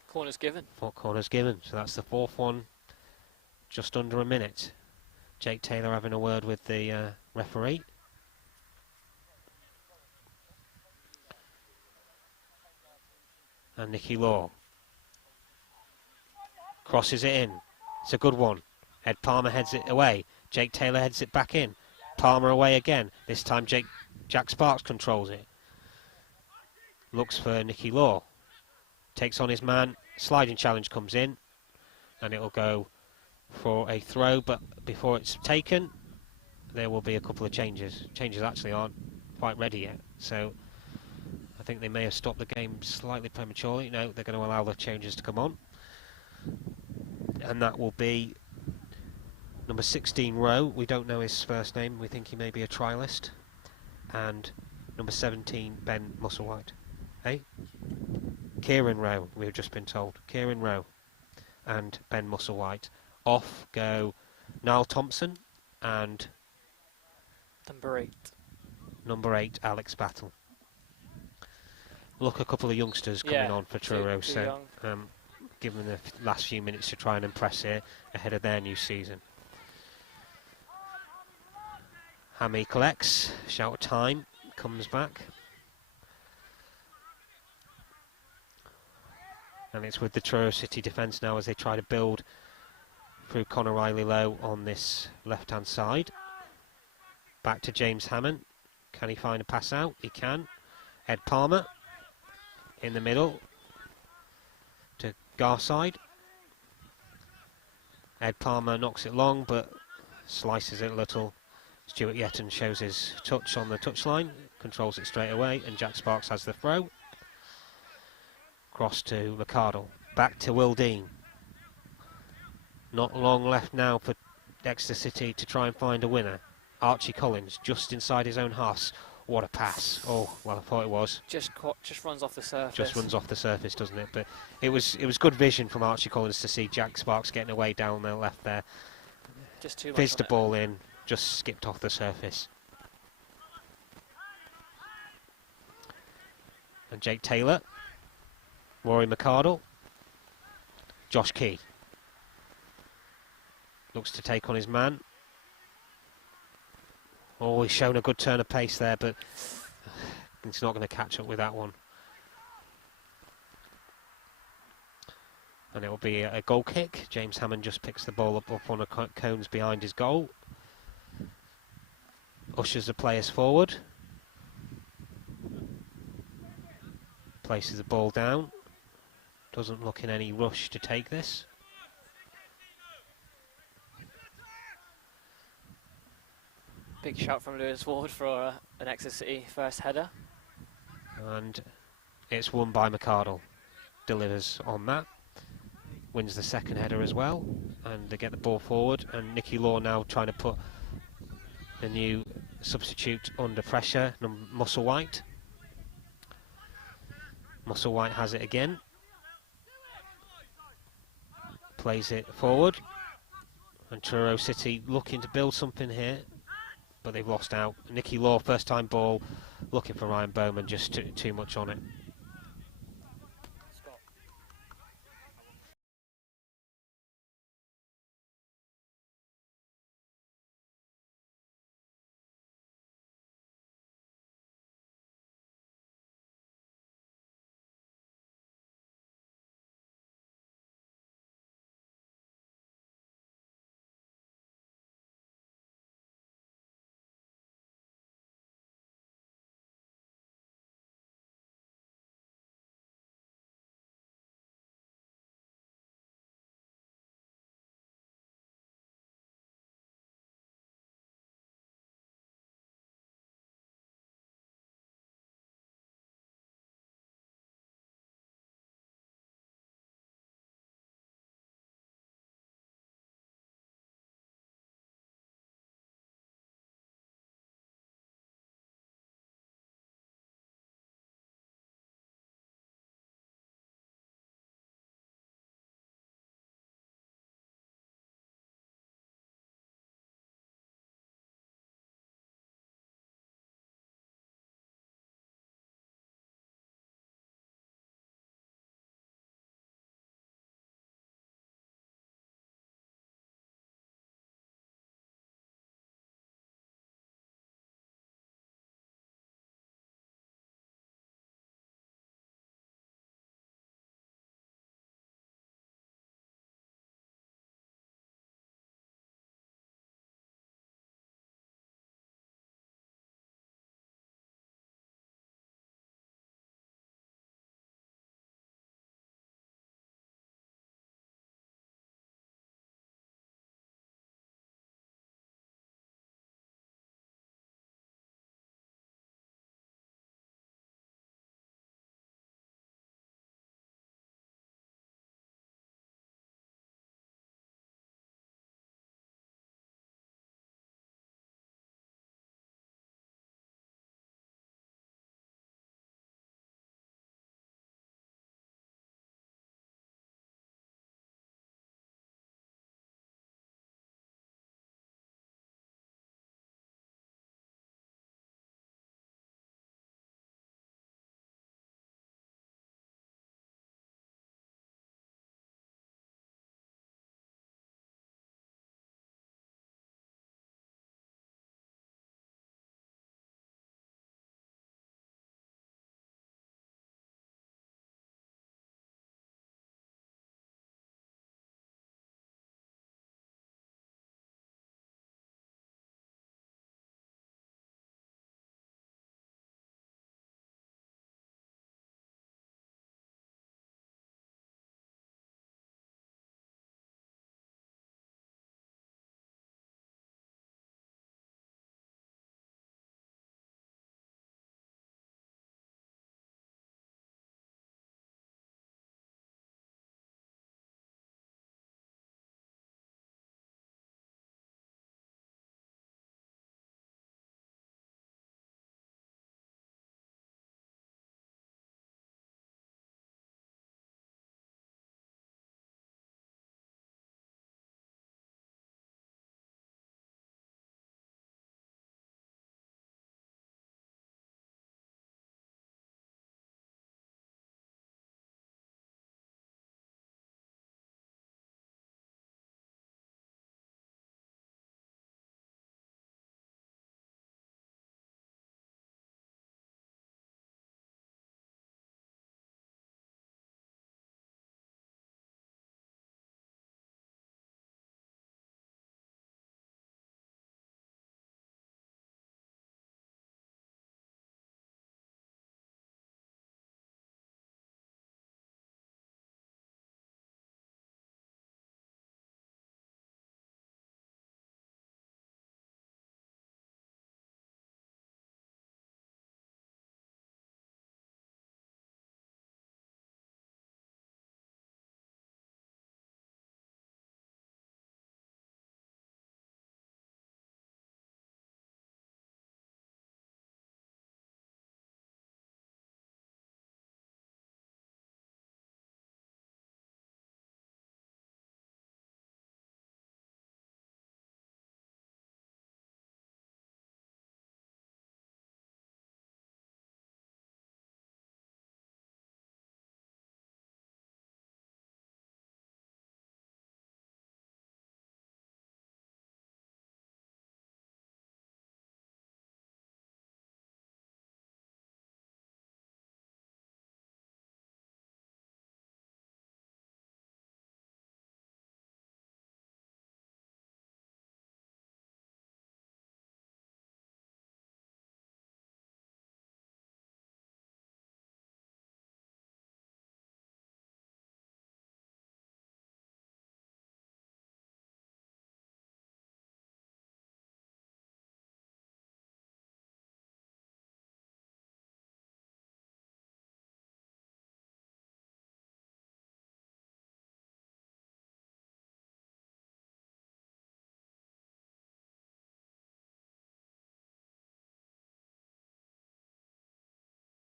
Corner's given. 4 corners given, so that's the 4th one. Just under a minute. Jake Taylor having a word with the referee. And Nicky Law crosses it in. It's a good one. Ed Palmer heads it away. Jake Taylor heads it back in. Palmer away again. This time Jack Sparks controls it. Looks for Nicky Law. Takes on his man. Sliding challenge comes in. And it'll go for a throw. But before it's taken, there will be a couple of changes. Changes actually aren't quite ready yet. So I think they may have stopped the game slightly prematurely. No, they're going to allow the changes to come on. And that will be number 16, Rowe. We don't know his first name. We think he may be a trialist. And number 17, Ben Musselwhite. Hey? Kieran Rowe, we've just been told. Kieran Rowe and Ben Musselwhite. Off go Niall Thompson and number 8, Alex Battle. Look, a couple of youngsters coming on for Truro, so give them the last few minutes to try and impress here ahead of their new season. Hammy collects, shout of time, comes back. And it's with the Truro City defence now as they try to build through Conor Riley low on this left-hand side. Back to James Hammond. Can he find a pass out? He can. Ed Palmer in the middle to Garside. Ed Palmer knocks it long but slices it a little. Stuart Yetton shows his touch on the touchline, controls it straight away, and Jack Sparks has the throw. Cross to McArdle. Back to Will Dean. Not long left now for Exeter City to try and find a winner. Archie Collins just inside his own half. What a pass. Oh, well, I thought it was. Just runs off the surface. Just runs off the surface, doesn't it? But it was good vision from Archie Collins to see Jack Sparks getting away down the left there. Just too much. Fizzed the ball in, just skipped off the surface. And Jake Taylor, Rory McArdle, Josh Key. Looks to take on his man. Oh, he's shown a good turn of pace there, but he's not going to catch up with that one. And it will be a goal kick. James Hammond just picks the ball up on the cones behind his goal. Ushers the players forward. Places the ball down. Doesn't look in any rush to take this. Big shot from Lewis Ward for an Exeter City first header. And it's won by McArdle. Delivers on that. Wins the second header as well. And they get the ball forward. And Nicky Law now trying to put the new substitute under pressure, Musselwhite. Musselwhite has it again. Plays it forward. And Truro City looking to build something here, but they've lost out. Nicky Law, first time ball, looking for Ryan Bowman, just too much on it.